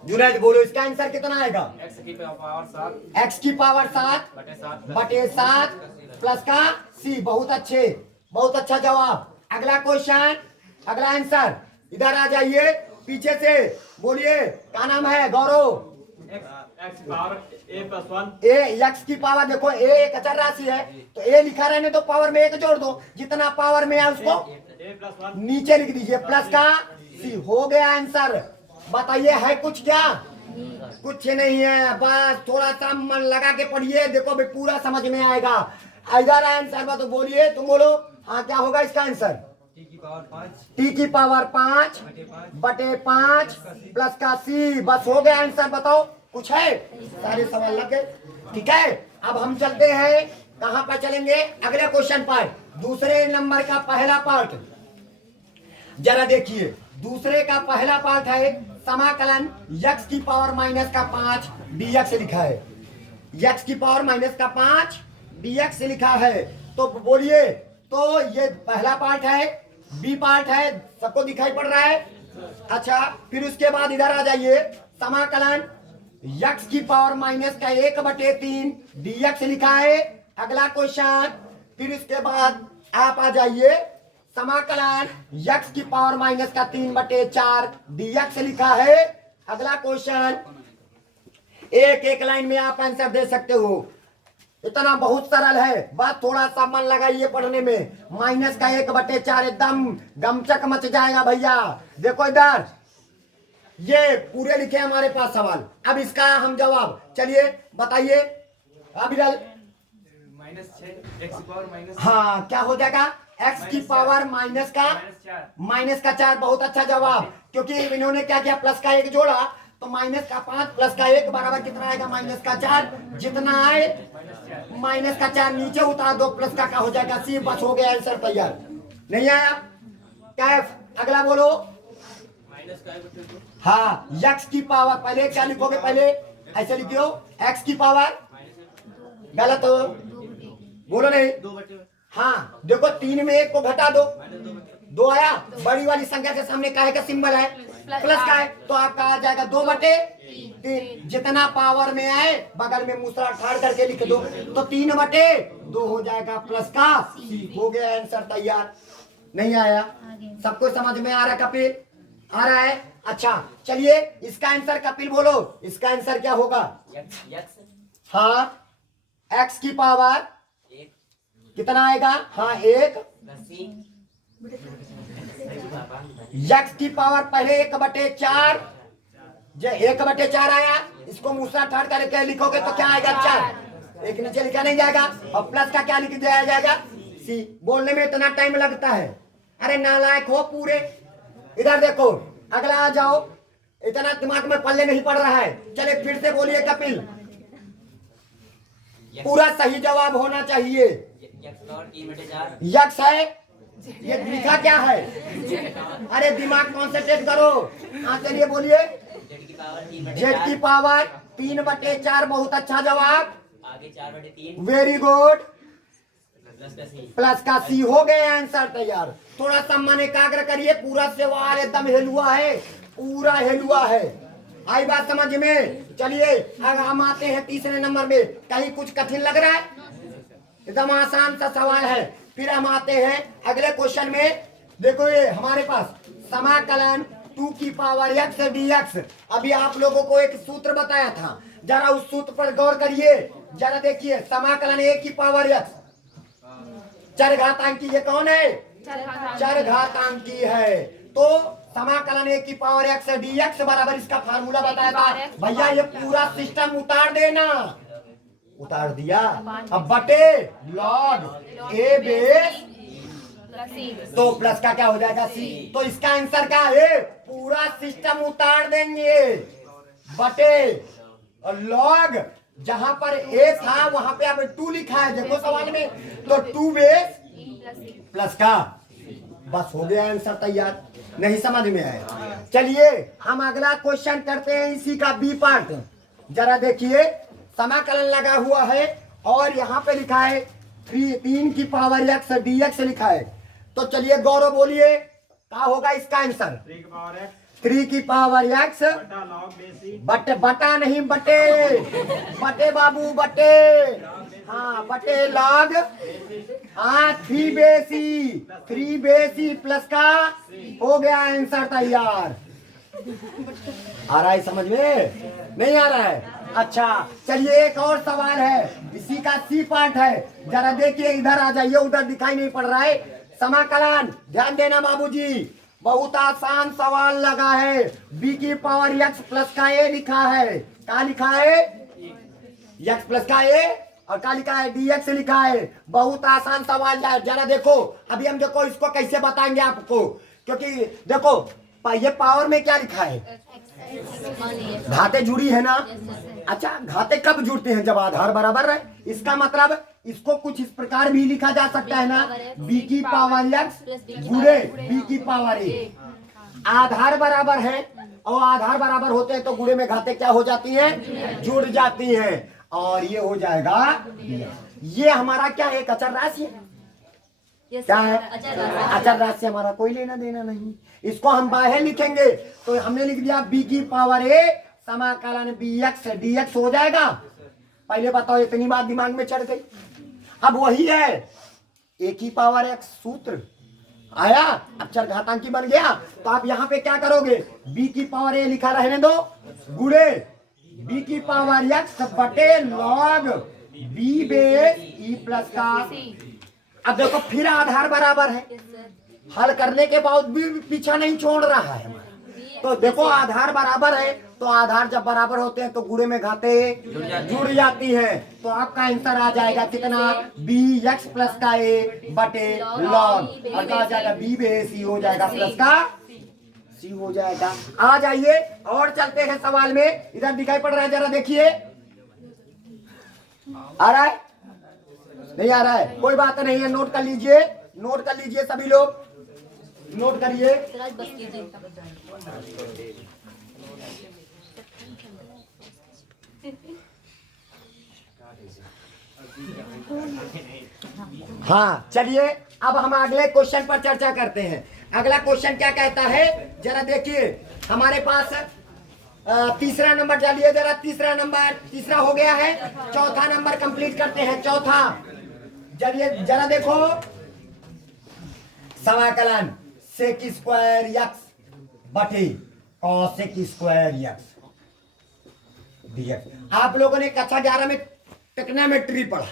जुनैद बोलो, इसका आंसर कितना आएगा? x की पावर 7 x की पावर 7 बटे 7 प्लस का c। बहुत अच्छे, बहुत अच्छा जवाब। अगला क्वेश्चन, अगला आंसर, इधर आ जाइए पीछे से, बोलिए क्या नाम है? गौरव। x power a + 1, A x की पावर, देखो a एक अचर राशि है, तो a लिखा रहने तो पावर में 1 जोड़ दो, जितना पावर में है उसको a + 1 नीचे लिख दीजिए, प्लस का c। हो गया आंसर। बताइए है कुछ क्या? कुछ नहीं है, बस थोड़ा सा मन लगा के पढ़िए, देखो भाई पूरा समझ में आएगा। इधर आंसर तो बोलिए, तुम बोलो, हाँ क्या होगा इसका आंसर? t की पावर 5 t की पावर 5 बटे 5 प्लस का c। बस हो गया आंसर। बताओ कुछ है? सारे सवाल लग गए, ठीक है। अब हम चलते हैं, कहां पर चलेंगे? अगले क्वेश्चन पर, दूसरे नंबर का पहला पार्ट। जरा देखिए, दूसरे का पहला पार्ट है समाकलन x की पावर माइनस का 5 dx लिखा है, x की पावर माइनस का 5 dx लिखा है। तो बोलिए, तो ये पहला पार्ट है, बी पार्ट है, सबको दिखाई पड़ रहा है? अच्छा, फिर उसके बाद इधर आ जाइए, समाकलन x की पावर माइनस का 1/3 dx लिखा है। अगला क्वेश्चन, फिर इसके बाद आप आ जाइए, समाकलन x की पावर माइनस का 3/4 dx लिखा है। अगला क्वेश्चन, एक एक लाइन में आप आंसर दे सकते हो, इतना बहुत सरल है, बस थोड़ा सा मन लगाइए पढ़ने में। माइनस का 1/4 एकदम गमचक मच जाएगा भैया। देखो इधर, ये पूरे लिखे हमारे पास सवाल, अब इसका हम जवाब, चलिए बताइए अभिलाल। -6 x की पावर माइनस, हाँ क्या हो जाएगा? x की पावर माइनस का 4। बहुत अच्छा जवाब, क्योंकि इन्होंने क्या किया? प्लस का 1 जोड़ा, तो माइनस का 5 प्लस का 1 बराबर कितना आएगा? माइनस का 4। जितना आए माइनस का 4 नीचे उतार दो, प्लस का क्या हो जाएगा? c। बस हो गया आंसर तैयार। नहीं आया? कैफ, अगला बोलो। -का 1/2, हाँ, x की पावर पहले क्या लिखोगे, पहले ऐसे लिखियो x की पावर, गलत हो, बोलो नहीं। हाँ देखो 3 में 1 को घटा दो, 2 आया, बड़ी वाली संख्या के सामने काहे का सिंबल है, प्लस का है, तो आपका आ जाएगा 2/3। जितना पावर में आए बगल में मूसला ठाड़ करके लिख दो, तो 3/2 हो जाएगा प्लस का C। हो गया आंसर तैयार। नहीं आया, सबको समझ में आ रहा है कपिल, आ रहा है? अच्छा चलिए इसका आंसर कपिल बोलो, इसका आंसर क्या होगा? हाँ, x की पावर कितना आएगा? हाँ 1, x की पावर पहले 1/4, जो 1/4 आया, इसको मूसला ठाड़ करके लिखोगे तो क्या आएगा? 4। एक नीचे लिखा नहीं जाएगा, और प्लस का क्या लिख दिया जाएगा? C। बोलने में इतना टाइम लगता है, अरे नालायक हो पूरे। इधर देखो, अगला आ जाओ, इतना दिमाग में पल्ले नहीं पड़ रहा है। चले फिर से बोलिए कपिल, पूरा सही जवाब होना चाहिए। यक्स है, ये लिखा क्या है? अरे दिमाग कॉन्सेंट्रेट करो। हाँ चलिए बोलिए, जेड की पावर 3/4, बहुत अच्छा जवाब, आगे 4/3, वेरी गुड, प्लस का C। प्लस का C। हो गए आंसर तैयार। थोड़ा सा मन एकाग्र करिए, पूरा सवाल एकदम हेलुआ है, पूरा हेलुआ है। आई बात समझ में? चलिए अब हम आते हैं तीसरे नंबर में। कहीं कुछ कठिन लग रहा है? एकदम आसान सा सवाल है। फिर हम आते हैं अगले क्वेश्चन में। देखो ये हमारे पास समाकलन 2 की पावर x dx। अभी आप लोगों को एक सूत्र बताया था, जरा उस सूत्र पर गौर करिए। जरा देखिए, समाकलन a की पावर x, चरघातांकी, ये कौन है? चरघातांकी है। तो समाकलन a की पावर x dx बराबर, इसका फार्मूला बताया था भैया, ये पूरा सिस्टम उतार देना। उतार दिया, अब बटे लॉग a बेस, तो प्लस का क्या हो जाएगा? C। तो इसका आंसर क्या है? पूरा सिस्टम उतार देंगे, बटे लॉग, जहां पर a था वहां पे अब 2 लिखा है, देखो सवाल में, तो 2 बेस प्लस का। बस हो गया आंसर तैयार। नहीं समझ में आया? चलिए हम अगला क्वेश्चन करते हैं, इसी का बी पार्ट। जरा देखिए, समाकलन लगा हुआ है और यहाँ पे लिखा है 3 की पावर x dx लिखा है। तो चलिए गौरव बोलिए, क्या होगा इसका आंसर? 3 की पावर x बटे, बटा नहीं बटे, बटे बाबू बटे, हाँ बटे लॉग, हाँ 3 बेसी प्लस का। हो गया आंसर तैयार। आ रहा है समझ में? नहीं आ रहा है? अच्छा चलिए एक और सवाल है, इसी का सी पार्ट है। जरा देखिए, इधर आ जाइए, उधर दिखाई नहीं पड़ रहा है। समाकलन, ध्यान देना बाबूजी, बहुत आसान सवाल लगा है। बी की पावर x प्लस का a लिखा है। क्या लिखा है? x प्लस का a, और क्या लिखा है? dx लिखा है। बहुत आसान सवाल है। जरा देखो, अभी हम देखो इसको कैसे बताएंगे आपको, क्योंकि देखो ये पावर में क्या लिखा है? घाते जुड़ी है ना। अच्छा, घाते कब जुड़ते हैं? जब आधार बराबर है। इसका मतलब इसको कुछ इस प्रकार भी लिखा जा सकता है ना, b की पावर x गुणे b की पावर a। आधार बराबर है, और आधार बराबर होते हैं तो गुणे में घाते क्या हो जाती हैं? जुड़ जाती हैं, और ये हो जाएगा, ये हमारा क्या है? एक अचर राशि है। क्या है? अचर राशि से हमारा कोई लेना देना नहीं। इसको हम बाहर लिखेंगे, तो हमने लिख दिया b की पावर a समाकलन bx dx हो जाएगा। पहले बताओ, इतनी बात दिमाग में चढ़ गई। अब वही है, a की पावर x सूत्र आया, अब चरघातांकी बन गया। तो आप यहाँ पे क्या करोगे? b की पावर a लिखा रहने दो, गुणे b की पावर x बटे log b base e plus का। अब देखो फिर आधार बराबर है, हल करने के बाद भी पीछा नहीं छोड़ रहा है हमारा। तो देखो आधार बराबर है, तो आधार जब बराबर होते हैं तो गुणे में घाते जुड़ जाती हैं। तो आपका आंसर आ जाएगा कितना? bx प्लस का a बटे लॉग, और क्या आ जाएगा? b बेस c हो जाएगा, प्लस का c हो जाएगा। आ जाइए और चलते हैं सवाल में। इधर दिखाई पड़ रहा है? जरा देखिए, आ रहा है? नहीं आ रहा है? कोई बात नहीं है, नोट कर लीजिए, नोट कर लीजिए सभी लोग, नोट करिए। हाँ चलिए अब हम अगले क्वेश्चन पर चर्चा करते हैं। अगला क्वेश्चन क्या कहता है जरा देखिए। हमारे पास तीसरा नंबर डालिए जरा। तीसरा नंबर, तीसरा हो गया है, चौथा नंबर कंप्लीट करते हैं। चौथा चलिए जरा देखो। समाकलन सेक स्क्वायर यक्स बटे कॉसेक स्क्वायर यक्स डीएक्स। आप लोगों ने कक्षा 11 में ट्रिग्नोमेट्री पढ़ा।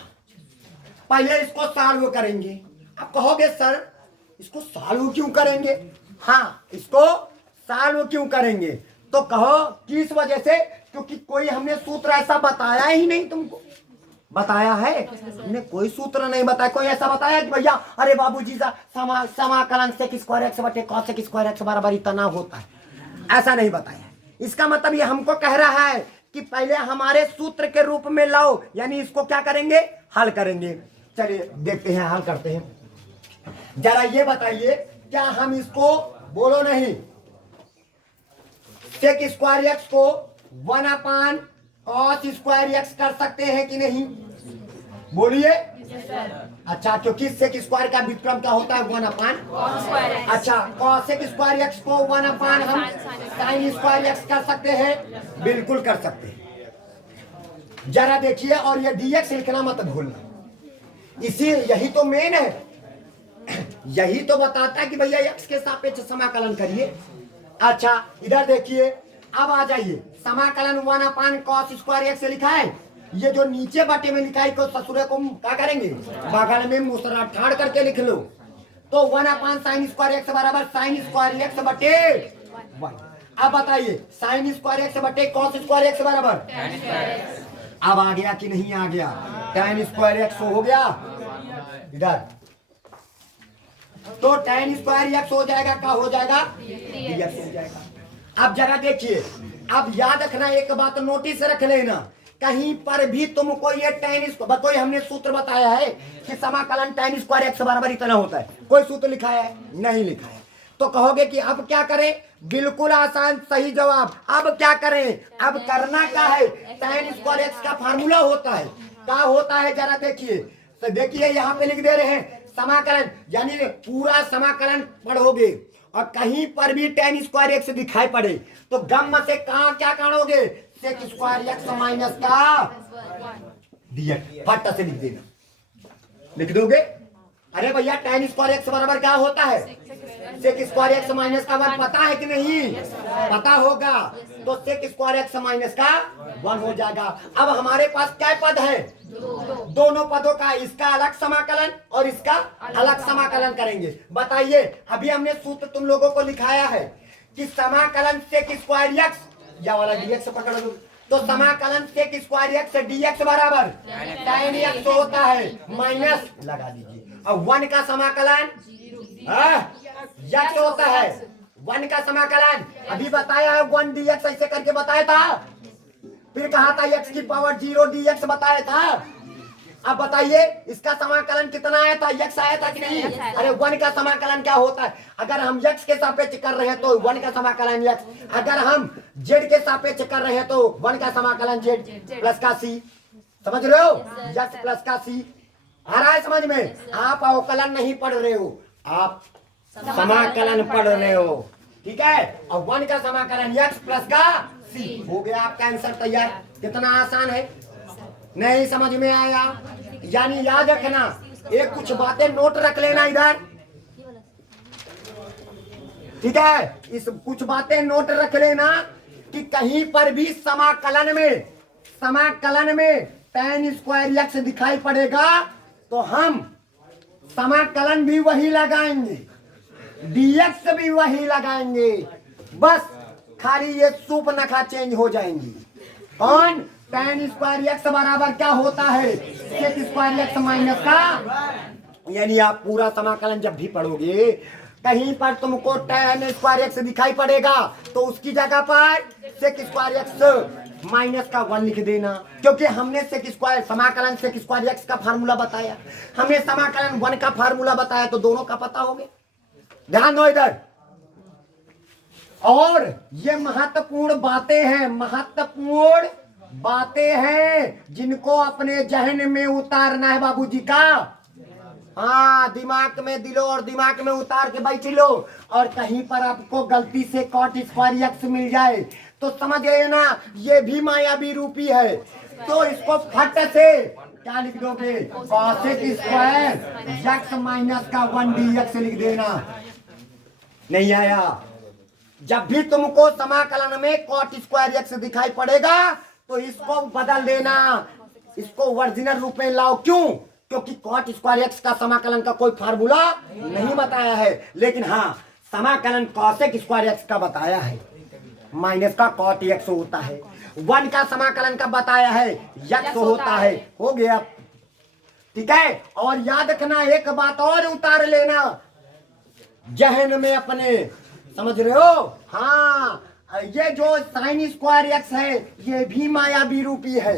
पहले इसको सॉल्व करेंगे। आप कहोगे सर इसको सॉल्व क्यों करेंगे? हाँ, इसको सॉल्व क्यों करेंगे तो कहो किस वजह से, क्योंकि कोई हमने सूत्र ऐसा बताया ही नहीं। तुमको बताया है? हमने कोई सूत्र नहीं बताया। कोई ऐसा बताया कि भैया अरे बाबूजी समाकलन सेक स्क्वायर एक्स बटे कॉसेक स्क्वायर एक्स बराबर इतना होता है, ऐसा नहीं बताया। इसका मतलब ये हमको कह रहा है कि पहले हमारे सूत्र के रूप में लाओ, यानी इसको क्या करेंगे? हल करेंगे। चलिए देखते हैं, हल करते हैं। जरा ये बताइए क्या हम इसको बोलो नहीं सेक स्क्वायर एक्स को 1 कॉस स्क्वायर एक्स कर सकते हैं कि नहीं? बोलिए। अच्छा, क्योंकि सेक स्क्वायर का व्युत्क्रम क्या होता है? 1/। अच्छा, कॉसेक स्क्वायर एक्स को 1 हम साइन स्क्वायर एक्स कर सकते हैं? बिल्कुल कर सकते हैं। जरा देखिए, और ये डीएक्स लिखना मत भूलना। इसी यही तो मेन है, यही तो बताता है कि भैया एक्स के सापेक्ष समाकलन करिए। अच्छा इधर देखिए, अब आ जाइए। समाकलन 1 कॉस स्क्वायर एक्स लिखा है। ये जो नीचे बटे में लिखा है को ससुरे को क्या करेंगे? बगल में मुसरा ठाड़ करके लिख लो। तो 1 साइन स्क्वायर एक्स बराबर साइन स्क्वायर एक्स बटे 1। अब बताइए साइन स्क्वायर एक्स बटे कॉस स्क्वायर एक्स बराबर अब आ गया कि नहीं आ गया? tan स्क्वायर एक्स हो गया इधर, तो tan स्क्वायर एक्स हो जाएगा, क्या हो जाएगा? dx हो जाएगा। अब जरा देखिए, अब याद रखना, एक बात नोटिस रख लेना, कहीं पर भी तुमको ये tan स्क्वायर, कोई हमने सूत्र बताया है कि समाकलन tan स्क्वायर एक्स बराबर इतना होता है? कोई सूत्र लिखा है? नहीं लिखा है। तो कहोगे कि अब क्या करें? बिल्कुल आसान, सही जवाब। अब क्या करें? अब करना क्या है? tan स्क्वायर एक्स का फार्मूला होता है। क्या होता है जरा देखिए। तो देखिए यहाँ पे लिख दे रहे हैं समाकलन, यानी पूरा समाकलन पढ़ोगे और कहीं पर भी tan स्क्वायर एक्स दिखाई पड़े तो गम से कहा क्या काढ़ोगे? सेक स्क्वायर एक्स माइनस का dx फट से लिख देना। लिख दोगे? अरे भैया tan स्क्वायर एक्स बराबर क्या होता है? सेक स्क्वायर एक्स माइनस का 1 पता है कि नहीं? पता होगा। तो सेक स्क्वायर एक्स माइनस का 1 हो जाएगा। अब हमारे पास क्या पद है? दोनों पदों का, इसका अलग समाकलन और इसका अलग समाकलन करेंगे। बताइए, अभी हमने सूत्र तुम लोगों को लिखाया है कि समाकलन सेक स्क्वायर एक्स, या वाला dx पकड़ लो, तो समाकलन सेक स्क्वायर एक्स dx बराबर tan x होता है माइनस लगा दीजिए। अब 1 का समाकलन x होता है। 1 का समाकलन अभी बताया है 1 dx, ऐसे करके बताया था। फिर कहा था x की पावर 0 dx बताया था। अब बताइए इसका समाकलन कितना आया था? x आया था कि नहीं? अरे 1 का समाकलन क्या होता है? अगर हम x के सापेक्ष कर रहे हैं तो 1 का समाकलन x, अगर हम z के सापेक्ष कर रहे हैं तो 1 का समाकलन z प्लस का c। समझ रहे हो? x प्लस का c आ रहा है समझ में? आप अवकलन नहीं पढ़ रहे हो, आप समाकलन पढ़ रहे हो, ठीक है? और 1 का समाकलन x प्लस का c हो गया। आपका आंसर तैयार। कितना आसान है, नहीं समझ में आया? यानी याद रखना, एक कुछ बातें नोट रख लेना इधर, ठीक है? इस कुछ बातें नोट रख लेना कि कहीं पर भी समाकलन में tan स्क्वायर एक्स दिखाई पड़ेगा तो हम समाकलन भी वही लगाएंगे, dx भी वही लगाएंगे, बस खाली ये सूप नखा चेंज हो जाएंगी। कौन? tan स्क्वायर एक्स बराबर क्या होता है? सेक स्क्वायर एक्स माइनस का। यानी आप पूरा समाकलन जब भी पढ़ोगे कहीं पर तुमको tan स्क्वायर एक्स दिखाई पड़ेगा तो उसकी जगह पर सेक स्क्वायर एक्स माइनस का 1 लिख देना, क्योंकि हमने सेक स्क्वायर समाकलन सेक स्क्वायर एक्स का फार्मूला बताया, हमने समाकलन 1 का फार्मूला बताया, तो दोनों का पता हो गया। ध्यान दो इधर। और ये महत्वपूर्ण बातें हैं जिनको अपने जहन में उतारना है बाबूजी का। हाँ, दिमाग में दिलो और दिमाग में उतार के बैठ लो। और कहीं पर आपको गलती से कॉट स्क्वायर एक्स मिल जाए तो समझ गए ना, ये भी मायावी रूपी है। तो इसको फट से क्या लिख दोगे, कॉसेक स्क्वायर एक्स माइनस का 1 dx लिख देना। नहीं आया? जब भी तुमको समाकलन में कॉट स्क्वायर एक्स दिखाई पड़ेगा तो इसको बदल देना, इसको ओरिजिनल रूप में लाओ। क्यों? क्योंकि कॉट स्क्वायर एक्स का समाकलन का कोई फार्मूला नहीं बताया है, लेकिन हाँ समाकलन कॉसेक स्क्वायर एक्स का बताया है। माइनस का कॉट एक्स होता है, 1 का समाकलन का बताया है, एक्स होता है। हो गया, ठीक है। और याद रखना, एक बात और उतार लेना जहन में अपने, समझ रहे हो? हाँ, ये जो साइन स्क्वायर एक्स है ये भी मायावी रूपी है।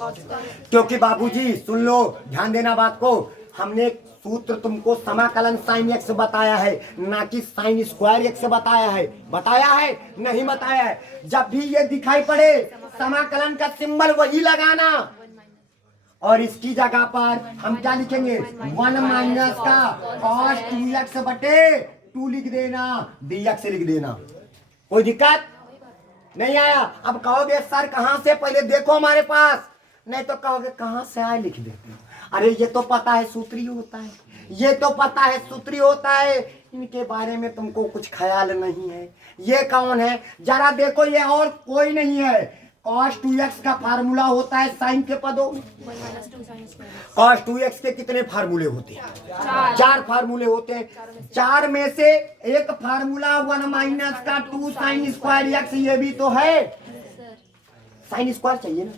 क्योंकि बाबूजी सुन लो, ध्यान देना बात को, हमने सूत्र तुमको समाकलन साइन एक्स बताया है, ना कि साइन स्क्वायर एक्स बताया है। बताया है? नहीं बताया है। जब भी ये दिखाई पड़े समाकलन का सिंबल वही लगाना, और इसकी जगह पर हम क्या लिखेंगे, 1 माइनस का कॉस 2x बटे 2 लिख देना, dx लिख देना। कोई दिक्कत नहीं आया? अब कहोगे सर कहां से, पहले देखो हमारे पास, नहीं तो कहोगे कहां से आए लिख देते हो। अरे ये तो पता है सूत्री होता है, ये तो पता है सूत्री होता है, इनके बारे में तुमको कुछ ख्याल नहीं है। ये कौन है जरा देखो, ये और कोई नहीं है, cos 2x का फार्मूला होता है साइन के पदों में। cos 2x के कितने फार्मूले होते हैं? 4 फार्मूले होते हैं। 4 में से एक फार्मूला 1 माइनस का 2 साइन स्क्वायर एक्स, ये भी तो है। साइन स्क्वायर चाहिए ना,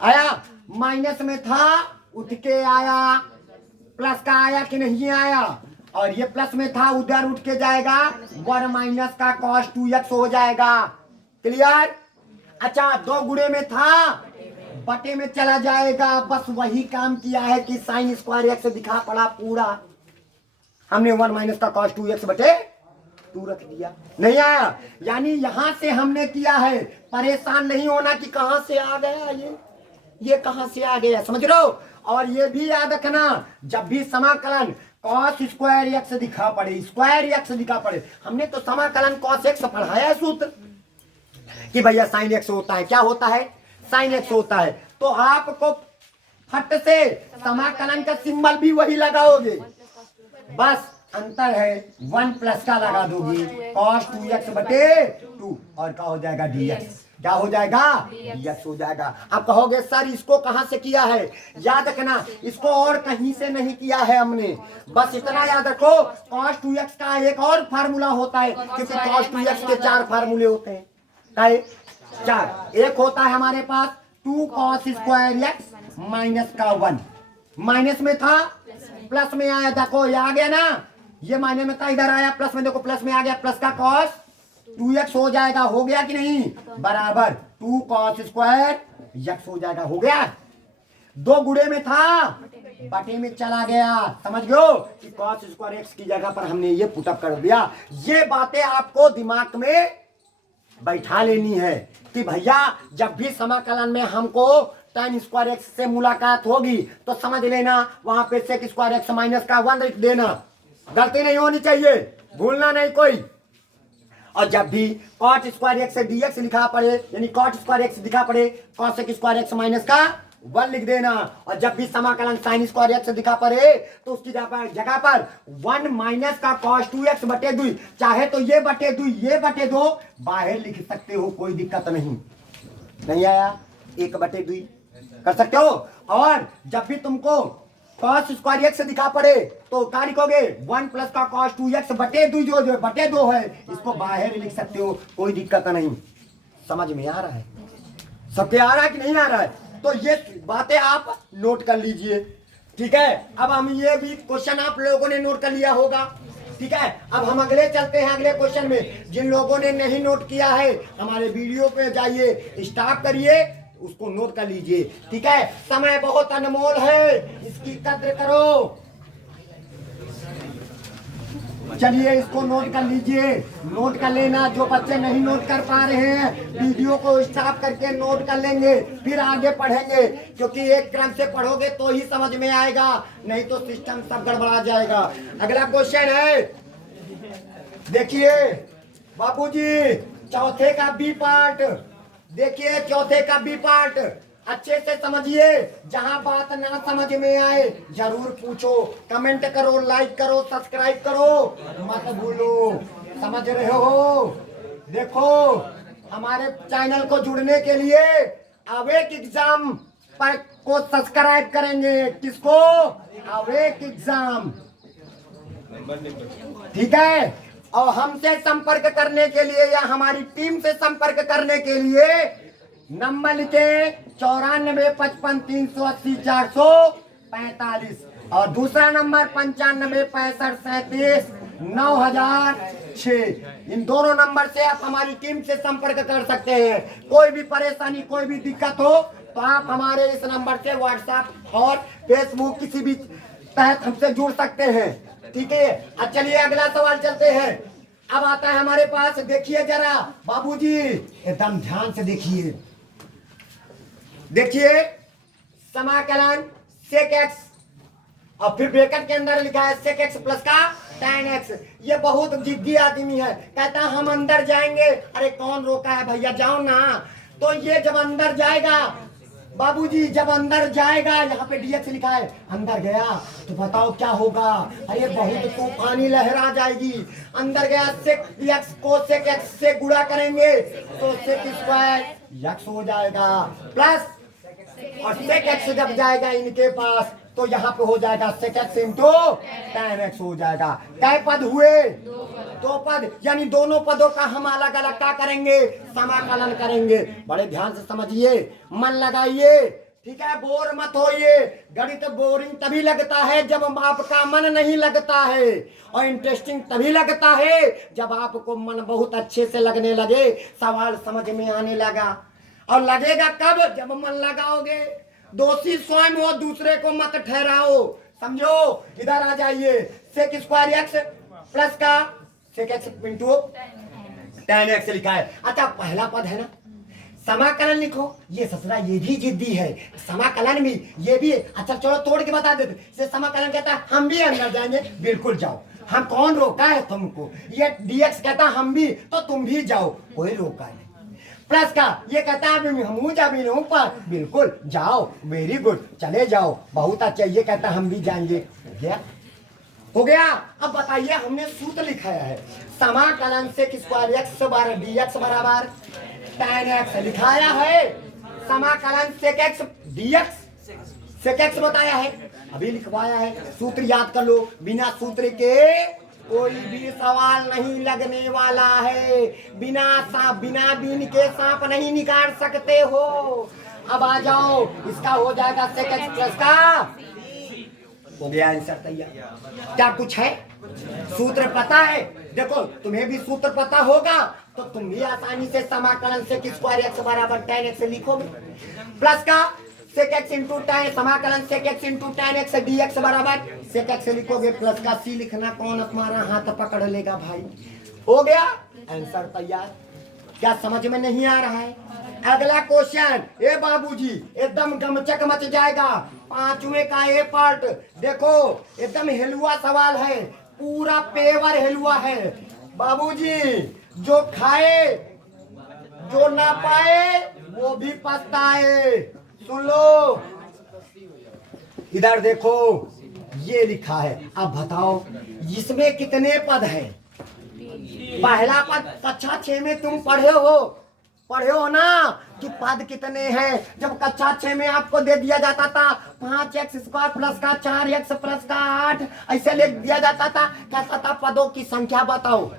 आया? माइनस में था, उठ के आया, प्लस का आया कि नहीं आया? और ये प्लस में था, उधर उठ के जाएगा, 1 माइनस का cos 2x हो जाएगा। क्लियर? अच्छा, 2 गुणे में था, बटे में चला जाएगा। बस वही काम किया है कि साइन स्क्वायर एक्स दिखा पड़ा पूरा, हमने 1 माइनस का cos 2x बटे 2 रख दिया। नहीं आया? यानी यहां से हमने किया है, परेशान नहीं होना कि कहां से आ गया ये कहां से आ गया, समझ रहे हो? और ये भी याद रखना, जब भी समाकलन cos स्क्वायर एक्स दिखा पड़े, स्क्वायर एक्स दिखा पड़े, हमने तो समाकलन cos एक्स पढ़ाया है सूत्र कि भैया साइन एक्स होता है। क्या होता है? साइन एक्स होता है। तो आपको फट से समाकलन का सिंबल भी वही लगाओगे, बस अंतर है 1 प्लस का लगा दोगी, cos 2x बटे 2, और क्या हो जाएगा, dx। क्या हो जाएगा? dx हो जाएगा। अब कहोगे सर इसको कहां से किया है? याद रखना, इसको और कहीं से नहीं किया है हमने, बस इतना याद रखो, cos 2x का एक और फार्मूला होता है, क्योंकि cos 2x के 4 फार्मूले होते हैं। 4, एक होता है हमारे पास 2 cos स्क्वायर एक्स माइनस का 1, माइनस में था, प्लस में आया, देखो ये आ गया ना, ये माइनस में था, इधर आया प्लस में, देखो प्लस में आ गया, प्लस का cos 2x हो जाएगा। हो गया कि नहीं? बराबर 2 cos स्क्वायर x हो जाएगा। हो गया? 2 गुणे में था, बटे में चला गया। समझ गए कि cos स्क्वायर x की जगह पर हमने ये पुटअप कर दिया। ये बातें आपको दिमाग में बैठा लेनी है कि भैया जब भी समाकलन में हमको tan स्क्वायर एक्स से मुलाकात होगी तो समझ लेना वहां पे sec स्क्वायर एक्स माइनस का 1 लिख देना, गलती नहीं होनी चाहिए, भूलना नहीं कोई। और जब भी cot स्क्वायर एक्स से dx लिखा पड़े, यानी cot स्क्वायर एक्स दिखा पड़े, cosec स्क्वायर एक्स माइनस का 1 लिख देना। और जब भी समाकलन sin स्क्वायर एक्स दिखा पड़े तो उसकी जगह पर 1 माइनस का cos 2x बटे 2, चाहे तो ये बटे 2 ये बटे 2 बाहर लिख सकते हो, कोई दिक्कत नहीं आया? 1 बटे 2 कर सकते हो। और जब भी तुमको cos स्क्वायर एक्स दिखा पड़े तो क्या लिखोगे, 1 प्लस का cos 2x बटे 2, जो बटे 2 है इसको बाहर लिख सकते हो, कोई दिक्कत नहीं। समझ में आ रहा है? सबके आ रहा है कि नहीं आ रहा है? तो ये बातें आप नोट कर लीजिए, ठीक है। अब हम ये भी क्वेश्चन आप लोगों ने नोट कर लिया होगा, ठीक है। अब हम अगले चलते हैं, अगले क्वेश्चन में। जिन लोगों ने नहीं नोट किया है हमारे वीडियो पे जाइए, स्टॉप करिए, उसको नोट कर लीजिए, ठीक है। समय बहुत अनमोल है, इसकी कद्र करो। चलिए इसको नोट कर लीजिए, नोट कर लेना। जो बच्चे नहीं नोट कर पा रहे हैं वीडियो को स्टॉप करके नोट कर लेंगे, फिर आगे पढ़ेंगे, क्योंकि एक क्रम से पढ़ोगे तो ही समझ में आएगा, नहीं तो सिस्टम सब गड़बड़ा जाएगा। अगला क्वेश्चन है, देखिए बाबूजी, चौथे का बी पार्ट देखिए, चौथे का बी पार्ट अच्छे से समझिए। जहां बात ना समझ में आए जरूर पूछो, कमेंट करो, लाइक करो, सब्सक्राइब करो, मत भूलो। समझ रहे हो? देखो हमारे चैनल को जुड़ने के लिए अवेक एग्जाम पर को सब्सक्राइब करेंगे। किसको? अवेक एग्जाम, ठीक है। और हमसे संपर्क करने के लिए या हमारी टीम से संपर्क करने के लिए नंबर लिखे 9455380445 और दूसरा नंबर 9565379006। इन दोनों नंबर से आप हमारी टीम से संपर्क कर सकते हैं। कोई भी परेशानी, कोई भी दिक्कत हो तो आप हमारे इस नंबर से व्हाट्सएप और फेसबुक किसी भी तहत हमसे जुड़ सकते हैं, ठीक है। अब चलिए अगला सवाल चलते हैं। अब आता है हमारे पास, देखिए जरा बाबूजी, एकदम ध्यान से देखिए। देखिए समाकलन sec x और फिर ब्रैकेट के अंदर लिखा है sec x प्लस का tan x। ये बहुत जिद्दी आदमी है, कहता है हम अंदर जाएंगे। अरे कौन रोका है भैया, जाओ ना। तो ये जब अंदर जाएगा बाबूजी, जब अंदर जाएगा, यहाँ पे dx लिखा है, अंदर गया तो बताओ क्या होगा। अरे बहुत तूफानी लहर आ जाएगी। अंदर गया sec dx को sec x से गुणा करेंगे तो sec स्क्वायर x हो जाएगा, प्लस और sec x जब जाएगा इनके पास तो यहाँ पे हो जाएगा sec x into tan x हो जाएगा। क्या पद हुए? दो पद, यानी दोनों पदों का हम अलग अलग क्या करेंगे? समाकलन करेंगे। बड़े ध्यान से समझिए, मन लगाइए, ठीक है। बोर मत होइए। गणित बोरिंग तभी लगता है जब आपका मन नहीं लगता है, और इंटरेस्टिंग तभी लगता है जब आपको मन बहुत अच्छे से लगने लगे, सवाल समझ में आने लगा। और लगेगा कब? जब मन लगाओगे। दोषी स्वयं हो, दूसरे को मत ठहराओ, समझो। इधर आ जाइए, sec स्क्वायर x प्लस का sec x into tan x लिखा है। अच्छा पहला पद है ना, समाकलन लिखो। ये ससुरा ये भी जिद्दी है, समाकलन भी ये भी। अच्छा चलो तोड़ के बता देते। से समाकलन कहता है हम भी अंदर जाएंगे, बिल्कुल जाओ, हम कौन रोका है तुमको। ये dx कहता हम भी, तो तुम भी जाओ, कोई रोका नहीं। प्लस का ये कहता है हम जा ऊपर, बिल्कुल जाओ, वेरी गुड, चले जाओ, बहुत अच्छा। ये कहता हम भी जाएंगे, हो गया। अब बताइए, हमने सूत्र लिखाया है समाकलन sec स्क्वायर x dx बराबर tan x लिखाया है। समाकलन sec x dx, sec x बताया है, अभी लिखवाया है। सूत्र याद कर लो, बिना सूत्र के कोई भी सवाल नहीं लगने वाला है। बिना बीन के सांप नहीं निकाल सकते हो। अब आ जाओ, इसका हो जाएगा sec x प्लस का, हो गया आंसर तैयार। क्या कुछ है? सूत्र पता है? देखो तुम्हें भी सूत्र पता होगा तो तुम भी आसानी से समाकलन sec स्क्वायर x बराबर tan x लिखोगे। प्लस का sec x इंटू tan, समाकलन sec x into tan x dx बराबर sec x लिखोगे, प्लस का c लिखना। कौन तुम्हारा हाथ पकड़ लेगा भाई? हो गया आंसर तैयार। क्या समझ में नहीं आ रहा है? अगला क्वेश्चन, ए बाबूजी एकदम गमचक मच जाएगा। पांचवें का ए पार्ट देखो, एकदम हेलुआ सवाल है, पूरा पेवर हेलुआ है बाबूजी। जो खाए जो ना पाए वो भी पछताए। सुन लो, इधर देखो ये लिखा है। अब बताओ इसमें कितने पद हैं? पहला पद कक्षा 6 में तुम पढ़े हो ना कि पद कितने हैं। जब कक्षा 6 में आपको दे दिया जाता था 5x स्क्वायर प्लस का 4x प्लस का 8, ऐसे लिख दिया जाता था। कहता था पदों की संख्या बताओ।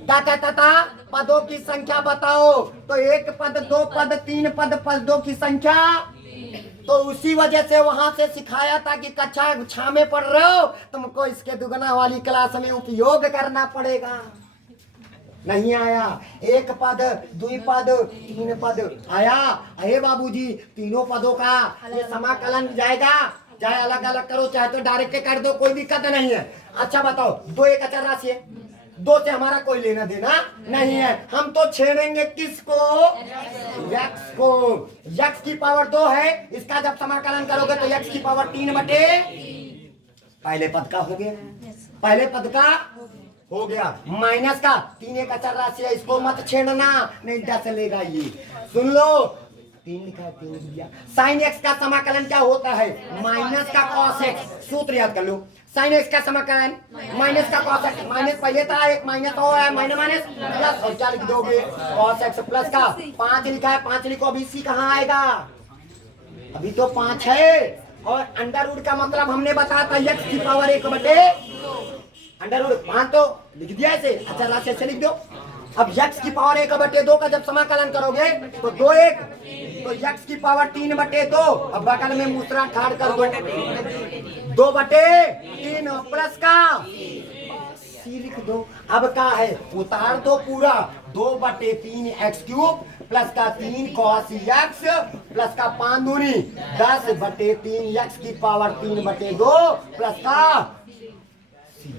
क्या कहता था? पदों की संख्या बताओ। तो एक पद, दो पद, तीन पद, पदों की संख्या। तो उसी वजह से वहां से सिखाया था कि कक्षा 6 में पढ़ रहे हो, तुमको इसके दुगना वाली क्लास में उपयोग करना पड़ेगा। नहीं आया। एक पद, दुई पद, तीन पद आया। अरे बाबूजी तीनों पदों का ये समाकलन जाएगा चाहे अलग अलग करो चाहे तो डायरेक्ट कर दो, कोई दिक्कत नहीं है। अच्छा बताओ, 2 एक अचर राशि है, 2 से हमारा कोई लेना देना नहीं है। हम तो छेड़ेंगे किसको? x को। x की पावर 2 है, इसका जब समाकलन करोगे तो x की पावर 3 बटे पहले पद का हो गया, पहले पद का हो गया, माइनस का 3 एक अचर राशि है, इसको मत छेड़ना नहीं डस लेगा ये। सुन लो, 3 लिखा है, 3 लिख दिया। साइन एक्स का समाकलन क्या होता है? माइनस का कॉस एक्स। सूत्र याद कर लो, साइन एक्स का समाकलन माइनस का कॉस एक्स। माइनस पहले था, एक माइनस हो है, माइनस माइनस प्लस, और क्या लिख दोगे? कॉस एक्स प्लस का 5 लिखा है, 5 लिखो। अभी सी कहाँ आएगा? अभी तो 5 है। और अंडर रूट का मतलब हमने बताया था x की पावर 1 बटे अंडर रूट 5 तो लिख दिया ऐसे। अच्छा राशि ऐसे लिख दो। अब x की पावर 1 बटे 2 का जब समाकलन करोगे तो 2 1 तो x की पावर 3 बटे 2। अब बगल में मूसरा ठाड़ कर दो, 2 बटे 3 प्लस का सी लिख दो। अब क्या है? उतार दो पूरा, 2 बटे 3 एक्स क्यूब प्लस का 3 कॉस एक्स प्लस का 5 दूनी 10 बटे 3 एक्स की पावर 3 बटे 2 प्लस का सी।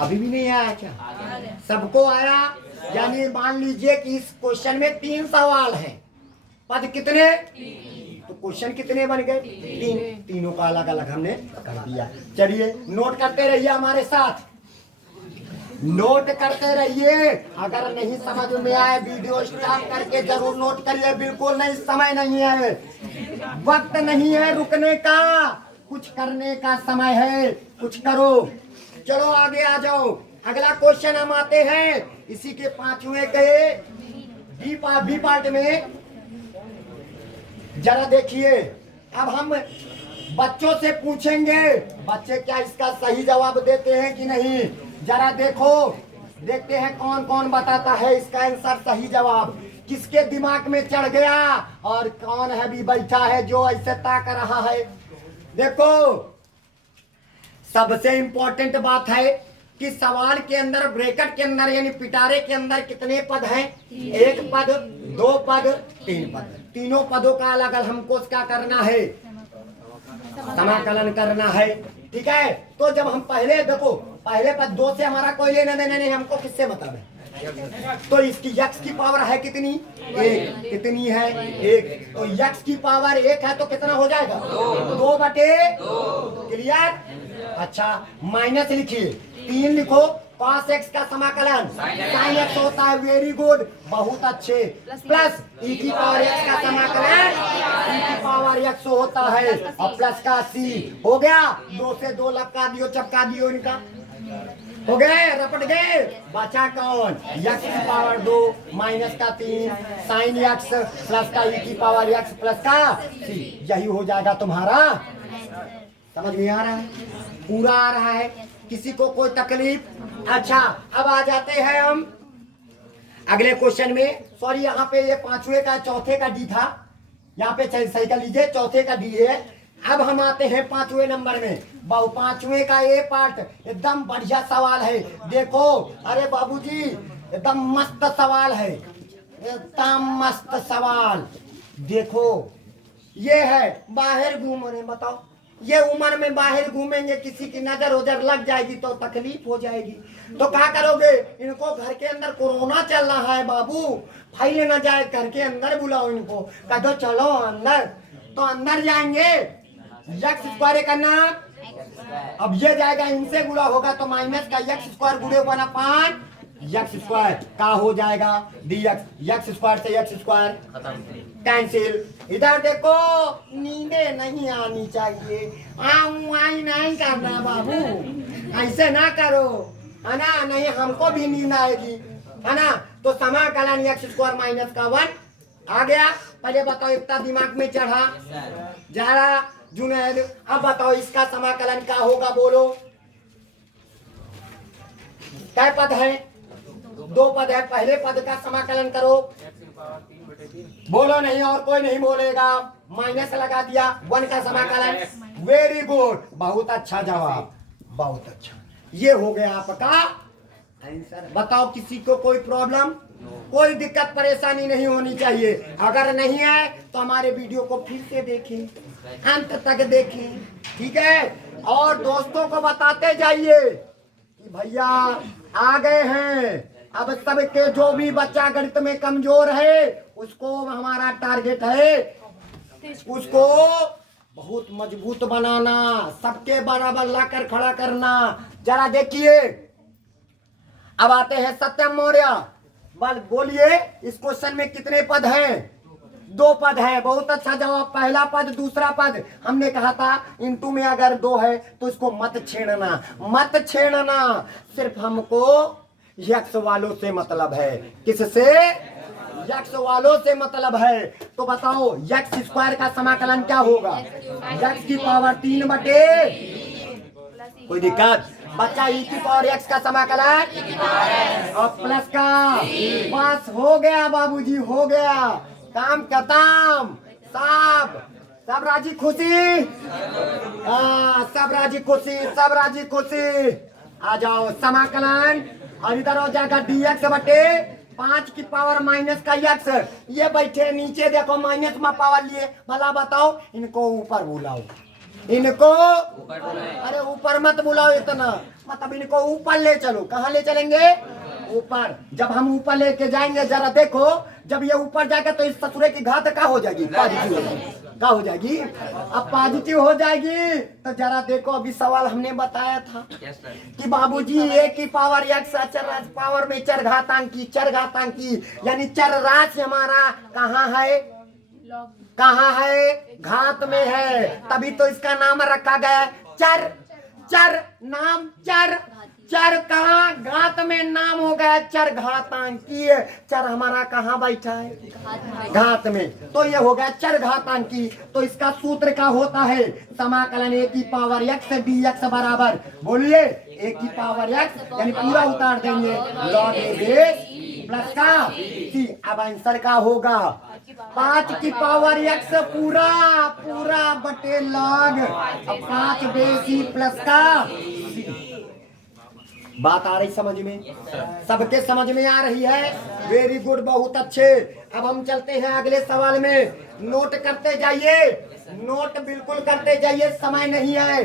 अभी भी नहीं आया क्या? सबको आया? यानी मान लीजिए कि इस क्वेश्चन में 3 सवाल हैं, पद कितने? तो क्वेश्चन कितने बन गए? 3। तीनों का अलग अलग हमने कर दिया। चलिए नोट करते रहिए हमारे साथ, नोट करते रहिए। अगर नहीं समझ में आए वीडियो स्टॉप करके जरूर नोट करिए। बिल्कुल नहीं, समय नहीं है, वक्त नहीं है रुकने का, कुछ करने का समय है, कुछ करो। चलो आगे आ जाओ। अगला क्वेश्चन हम आते हैं इसी के 5वें के बी पार्ट में। जरा देखिए, अब हम बच्चों से पूछेंगे, बच्चे क्या इसका सही जवाब देते हैं कि नहीं। जरा देखो, देखते हैं कौन कौन बताता है इसका आंसर सही जवाब, किसके दिमाग में चढ़ गया और कौन है भी बैठा है जो ऐसे ताक रहा है। देखो, सबसे इंपॉर्टेंट बात है कि सवाल के अंदर ब्रैकेट के अंदर यानी पिटारे के अंदर कितने पद हैं? 1 पद, 2 पद, 3 पद। तीनों पदों का अलग अलग हमको क्या करना है? समाकलन करना है। ठीक है, तो जब हम पहले देखो, पहले पद 2 से हमारा कोई लेना देना नहीं, हमको किससे मतलब है? तो इसकी x की पावर है कितनी? 1। कितनी है? 1। तो x की पावर 1 है तो कितना हो जाएगा? 2 बटे। क्लियर? अच्छा, माइनस लिखिए, 3 लिखो। cos x का समाकलन sin x होता है। वेरी गुड, बहुत अच्छे। प्लस e की पावर x का समाकलन e की पावर x होता है और प्लस का c हो गया। 2 से 2 लपका दियो, चपका दियो, इनका हो गए, रपट गए। बचा कौन? x की पावर 2 माइनस का 3 sin x प्लस का e की पावर x प्लस का c। यही हो जाएगा तुम्हारा। समझ में आ रहा है? पूरा आ रहा है? किसी को कोई तकलीफ? अच्छा, अब आ जाते हैं हम अगले क्वेश्चन में। सॉरी, यहाँ पे ये 5वें का 4थे का डी था, यहाँ पे सही कर लीजिए, 4थे का डी है। अब हम आते हैं 5वें नंबर में। 5वें का ए पार्ट एकदम बढ़िया सवाल है। देखो, अरे बाबूजी एकदम मस्त सवाल है, एकदम मस्त सवाल। देखो, ये है बाहर घूम रहे, बताओ ये उम्र में बाहर घूमेंगे, किसी की नजर उजर लग जाएगी तो तकलीफ हो जाएगी। तो क्या करोगे? इनको घर के अंदर कोरोना चल रहा है बाबू, फैल न जाए, घर के अंदर बुलाओ इनको, कह दो चलो अंदर। तो अंदर जाएंगे, x स्क्वायर करना। अब ये जाएगा, इनसे गुणा होगा तो माइनस का x स्क्वायर गुणे 1/5 x स्क्वायर का हो जाएगा dx। x स्क्वायर से x स्क्वायर कैंसिल। इधर देखो, नींदे नहीं आनी चाहिए, आई नहीं करना बाबू, ऐसे ना करो, है ना, नहीं हमको भी नींद आएगी, है ना। तो समाकलन x स्क्वायर माइनस का 1 आ गया। पहले बताओ, इतना दिमाग में चढ़ा जरा जुनैद। अब बताओ इसका समाकलन क्या होगा, बोलो। क्या पद है? 2 पद है। पहले पद का समाकलन करो, बोलो नहीं, और कोई नहीं बोलेगा। माइनस लगा दिया, 1 का समाकलन। वेरी गुड, बहुत अच्छा जवाब, बहुत अच्छा। ये हो गया आपका आंसर। बताओ किसी को कोई प्रॉब्लम, कोई दिक्कत परेशानी नहीं होनी चाहिए। अगर नहीं है तो हमारे वीडियो को फिर से देखें। अंत तक देखें, ठीक है। और दोस्तों को बताते जाइए कि भैया आ गए हैं। अब सबके जो भी बच्चा गणित में कमजोर है उसको हमारा टारगेट है उसको बहुत मजबूत बनाना, सबके बराबर लाकर खड़ा करना। जरा देखिए, अब आते हैं सत्यम मौर्य। बल बोलिए, इस क्वेश्चन में कितने पद हैं? 2 पद है। बहुत अच्छा जवाब। पहला पद, दूसरा पद। हमने कहा था इंटू में अगर 2 है तो इसको मत छेड़ना, मत छेड़ना। सिर्फ हमको यक्स वालों से मतलब है। किससे? यक्स वालों से मतलब है। तो बताओ यक्स स्क्वायर का समाकलन क्या होगा? यक्स की पावर 3 बटे, कोई दिक्कत? बच्चा ई की पावर एक्स का समाकलन और प्लस का, बस हो गया बाबूजी, हो गया, काम खत्म। सब राजी खुशी, सब राजी खुशी, सब राजी खुशी। आ जाओ समाकलन, और इधर हो जाएगा dx बटे 5 की पावर माइनस का x। ये बैठे नीचे देखो माइनस में पावर लिए। भला बताओ, इनको ऊपर बुलाओ, इनको अरे ऊपर मत बुलाओ इतना, मतलब इनको ऊपर ले चलो। कहाँ ले चलेंगे? ऊपर। जब हम ऊपर लेके जाएंगे, जरा देखो, जब ये ऊपर जाएगा तो इस ससुरे की घात क्या हो जाएगी? पॉजिटिव हो जाएगी। क्या हो जाएगी? अब पॉजिटिव हो जाएगी। तो जरा देखो, अभी सवाल हमने बताया था कि बाबूजी ए की पावर एक्स चर पावर में चरघातांकी यानी चर राशि हमारा कहाँ है? कहाँ है? घात में है। तभी तो इसका नाम रखा गया चर। चर नाम चर, चर कहाँ? घात में नाम हो गया चर घातांकीय। चर हमारा कहाँ बैठा है? घात में। तो ये हो गया चर घातांकी। तो इसका सूत्र क्या होता है? समाकलन ए की पावर एक्स dx बराबर, बोलिए, ए की पावर एक्स यानी पूरा उतार देंगे लॉग ए बेस प्लस का सी। अब आंसर का होगा 5 की पावर एक्स पूरा बटे लॉग 5 बेसी प्लस का सी। बात आ रही समझ में? सबके समझ में आ रही है? वेरी गुड, बहुत अच्छे। अब हम चलते हैं अगले सवाल में। नोट करते जाइए, नोट बिल्कुल करते जाइए। समय नहीं है,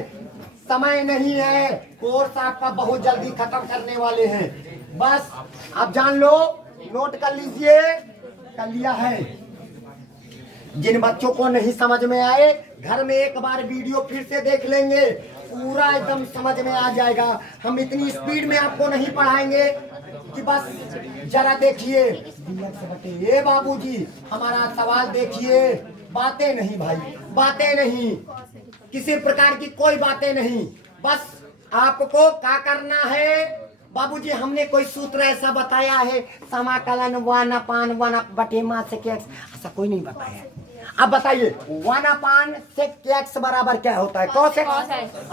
समय नहीं है। कोर्स आपका बहुत जल्दी खत्म करने वाले हैं। बस आप जान लो, नोट कर लीजिए। कर लिया है? जिन बच्चों को नहीं समझ में आए, घर में एक बार वीडियो फिर से देख लेंगे, पूरा एकदम समझ में आ जाएगा। हम इतनी स्पीड में आपको नहीं पढ़ाएंगे कि बस जरा देखिए ए बाबूजी, हमारा सवाल देखिए। बातें नहीं भाई, बातें नहीं, किसी प्रकार की कोई बातें नहीं। बस आपको क्या करना है बाबूजी? हमने कोई सूत्र ऐसा बताया है समाकलन 1/1 बटे मा से x, ऐसा कोई नहीं बताया। अब बताइए 1/1 से x बराबर क्या होता है? cos x,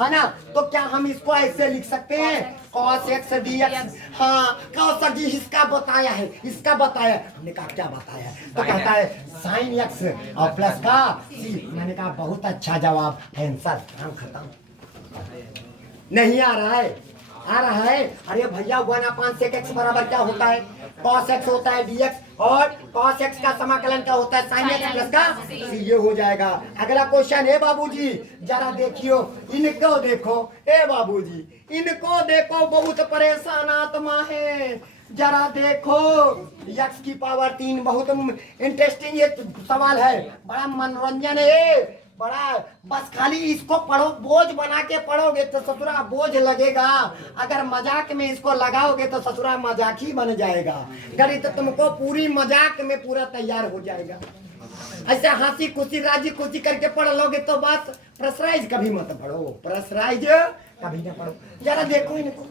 है ना? तो क्या हम इसको ऐसे लिख सकते हैं cos x dx? हाँ, cos जी इसका बताया है, इसका बताया। हमने कहा क्या बताया? तो कहता है sin x और प्लस का c। मैंने कहा बहुत अच्छा जवाब, आंसर हम खत्म। नहीं आ रहा है? आ रहा है? अरे भैया 1/5 से x बराबर क्या होता है? cos x होता है dx, और cos x का समाकलन क्या होता है? sin x प्लस का c। ये हो जाएगा। अगला क्वेश्चन है बाबूजी, जरा देखियो, इनको देखो ए बाबूजी, इनको देखो, बहुत परेशान आत्मा है। जरा देखो x की पावर 3, बहुत इंटरेस्टिंग ये सवाल है, बड़ा मनोरंजन है, बड़ा। बस खाली इसको पढ़ो, बोझ बना के पढ़ोगे तो ससुरा बोझ लगेगा। अगर मजाक में इसको लगाओगे तो ससुरा मजाक ही बन जाएगा। गणित तुमको पूरी मजाक में पूरा तैयार हो जाएगा। ऐसे हंसी खुशी राजी खुशी करके पढ़ लोगे तो बस प्रेशराइज कभी मत पढ़ो, प्रेशराइज कभी ना पढ़ो। जरा देखो इनको,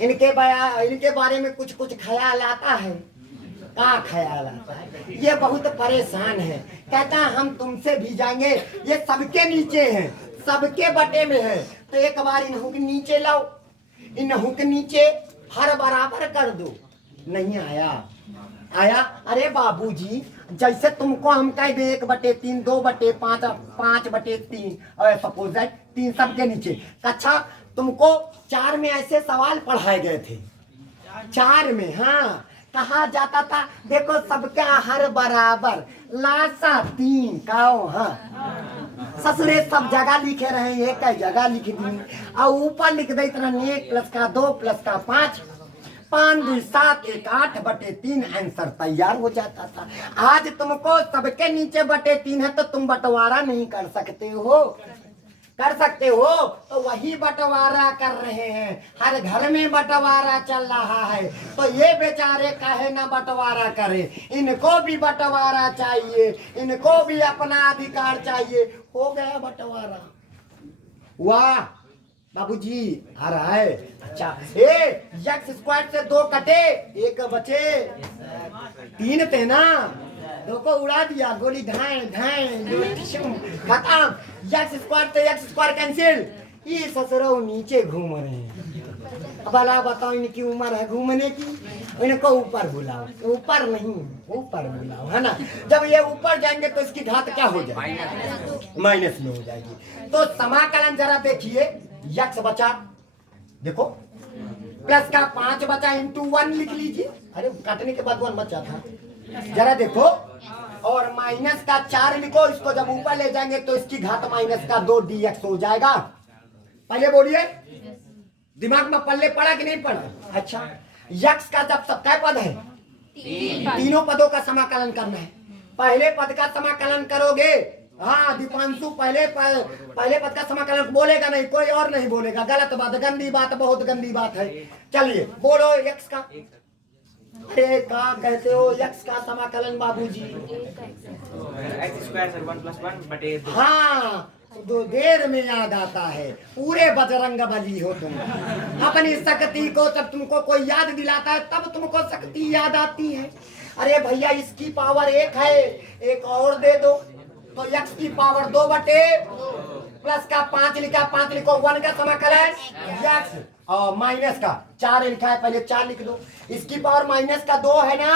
इनके बारे में कुछ ख्याल आता है? क्या ख्याल आता है? ये बहुत परेशान है, कहता है हम तुमसे भी जाएंगे। ये सबके नीचे हैं, सबके बटे में है। तो एक बार इन्हों के नीचे लाओ, इन्हों के नीचे हर बराबर कर दो। नहीं आया? आया? अरे बाबूजी, जैसे तुमको हम कह दे 1/3, 2/5, 5/3, और सपोज दैट 3 सबके नीचे। अच्छा, तुमको 4 में ऐसे सवाल पढ़ाए गए थे, 4 में, हाँ, कहा जाता था देखो सबका हर बराबर लासा 3 काओ हाँ ससुरे सब जगह लिखे रहे एक जगह लिख दी और ऊपर लिख दे इतना 1 प्लस का 2 प्लस का 5 5 2 7 1 8 बटे 3 आंसर तैयार हो जाता था। आज तुमको सबके नीचे बटे 3 है तो तुम बंटवारा नहीं कर सकते हो तो वही बंटवारा कर रहे हैं। हर घर में बंटवारा चल रहा है तो ये बेचारे काहे ना बंटवारा करे, इनको भी बंटवारा चाहिए, इनको भी अपना अधिकार चाहिए। हो गया बंटवारा। वाह बाबूजी आ रहा है। अच्छा एक्स स्क्वायर से 2 कटे 1 बचे 3 थे ना, 2 को उड़ा दिया गोली धाए धाए खत्म। एक्स स्क्वायर से एक्स स्क्वायर कैंसिल। ये ससुरो नीचे घूम रहे हैं। भला बताओ इनकी उम्र है घूमने की, इनको ऊपर बुलाओ, ऊपर नहीं ऊपर बुलाओ है ना। जब ये ऊपर जाएंगे तो इसकी घात क्या हो जाएगी, माइनस में हो जाएगी। तो समाकलन जरा देखिए, यक्स बचा देखो प्लस का 5 बचा इंटू 1 लिख लीजिए। अरे काटने के बाद 1 बचा था, जरा देखो। और माइनस का 4 लिखो, इसको जब ऊपर ले जाएंगे तो इसकी घात माइनस का 2 dx हो जाएगा। पहले बोलिए दिमाग में पल्ले पड़ा कि नहीं पड़ा। अच्छा यक्स का जब सबका पद है तीनों पदों का समाकलन करना है। पहले पद का समाकलन करोगे, हाँ दीपांशु पहले पद का समाकलन बोलेगा नहीं, कोई और नहीं बोलेगा, गलत बात, गंदी बात, बहुत गंदी बात है। चलिए बोलो यक्स का। अरे क्या कहते हो यक्स का समाकलन बाबूजी। एक्स स्क्वायर सर 1 + 1 बटे 2। हाँ तो देर में याद आता है, पूरे बजरंग बली हो तुम। अपनी शक्ति को जब तुमको कोई याद दिलाता है तब तुमको शक्ति याद आती है। अरे भैया इसकी पावर 1 है, एक और दे दो तो x की पावर 2 बटे प्लस का 5 लिखा, 5 लिखो 1 का समाकलन x और माइनस का 4 लिखा है, पहले 4 लिख दो। इसकी पावर माइनस का 2 है ना,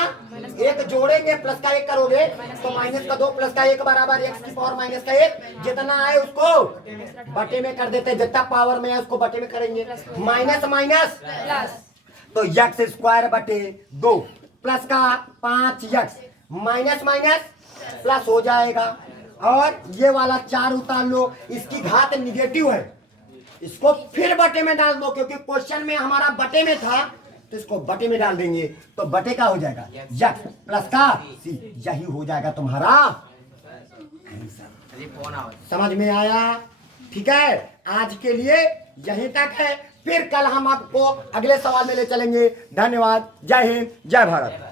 1 जोड़ेंगे प्लस का 1 करोगे तो माइनस का 2 प्लस का 1 बराबर x की पावर माइनस का 1। जितना है उसको बटे में कर देते, जितना पावर में है उसको बटे में करेंगे। माइनस माइनस तो x स्क्वायर बटे 2 प्लस का 5x माइनस माइनस प्लस हो जाएगा। और ये वाला 4 उतार लो, इसकी घात निगेटिव है, इसको फिर बटे में डाल दो क्योंकि क्वेश्चन में हमारा बटे में था तो इसको बटे में डाल देंगे तो बटे का हो जाएगा यक्स प्लस का सी, यही हो जाएगा तुम्हारा। समझ में आया? ठीक है, आज के लिए यहीं तक है, फिर कल हम आपको अगले सवाल में ले चलेंगे। धन्यवाद, जय हिंद, जय भारत।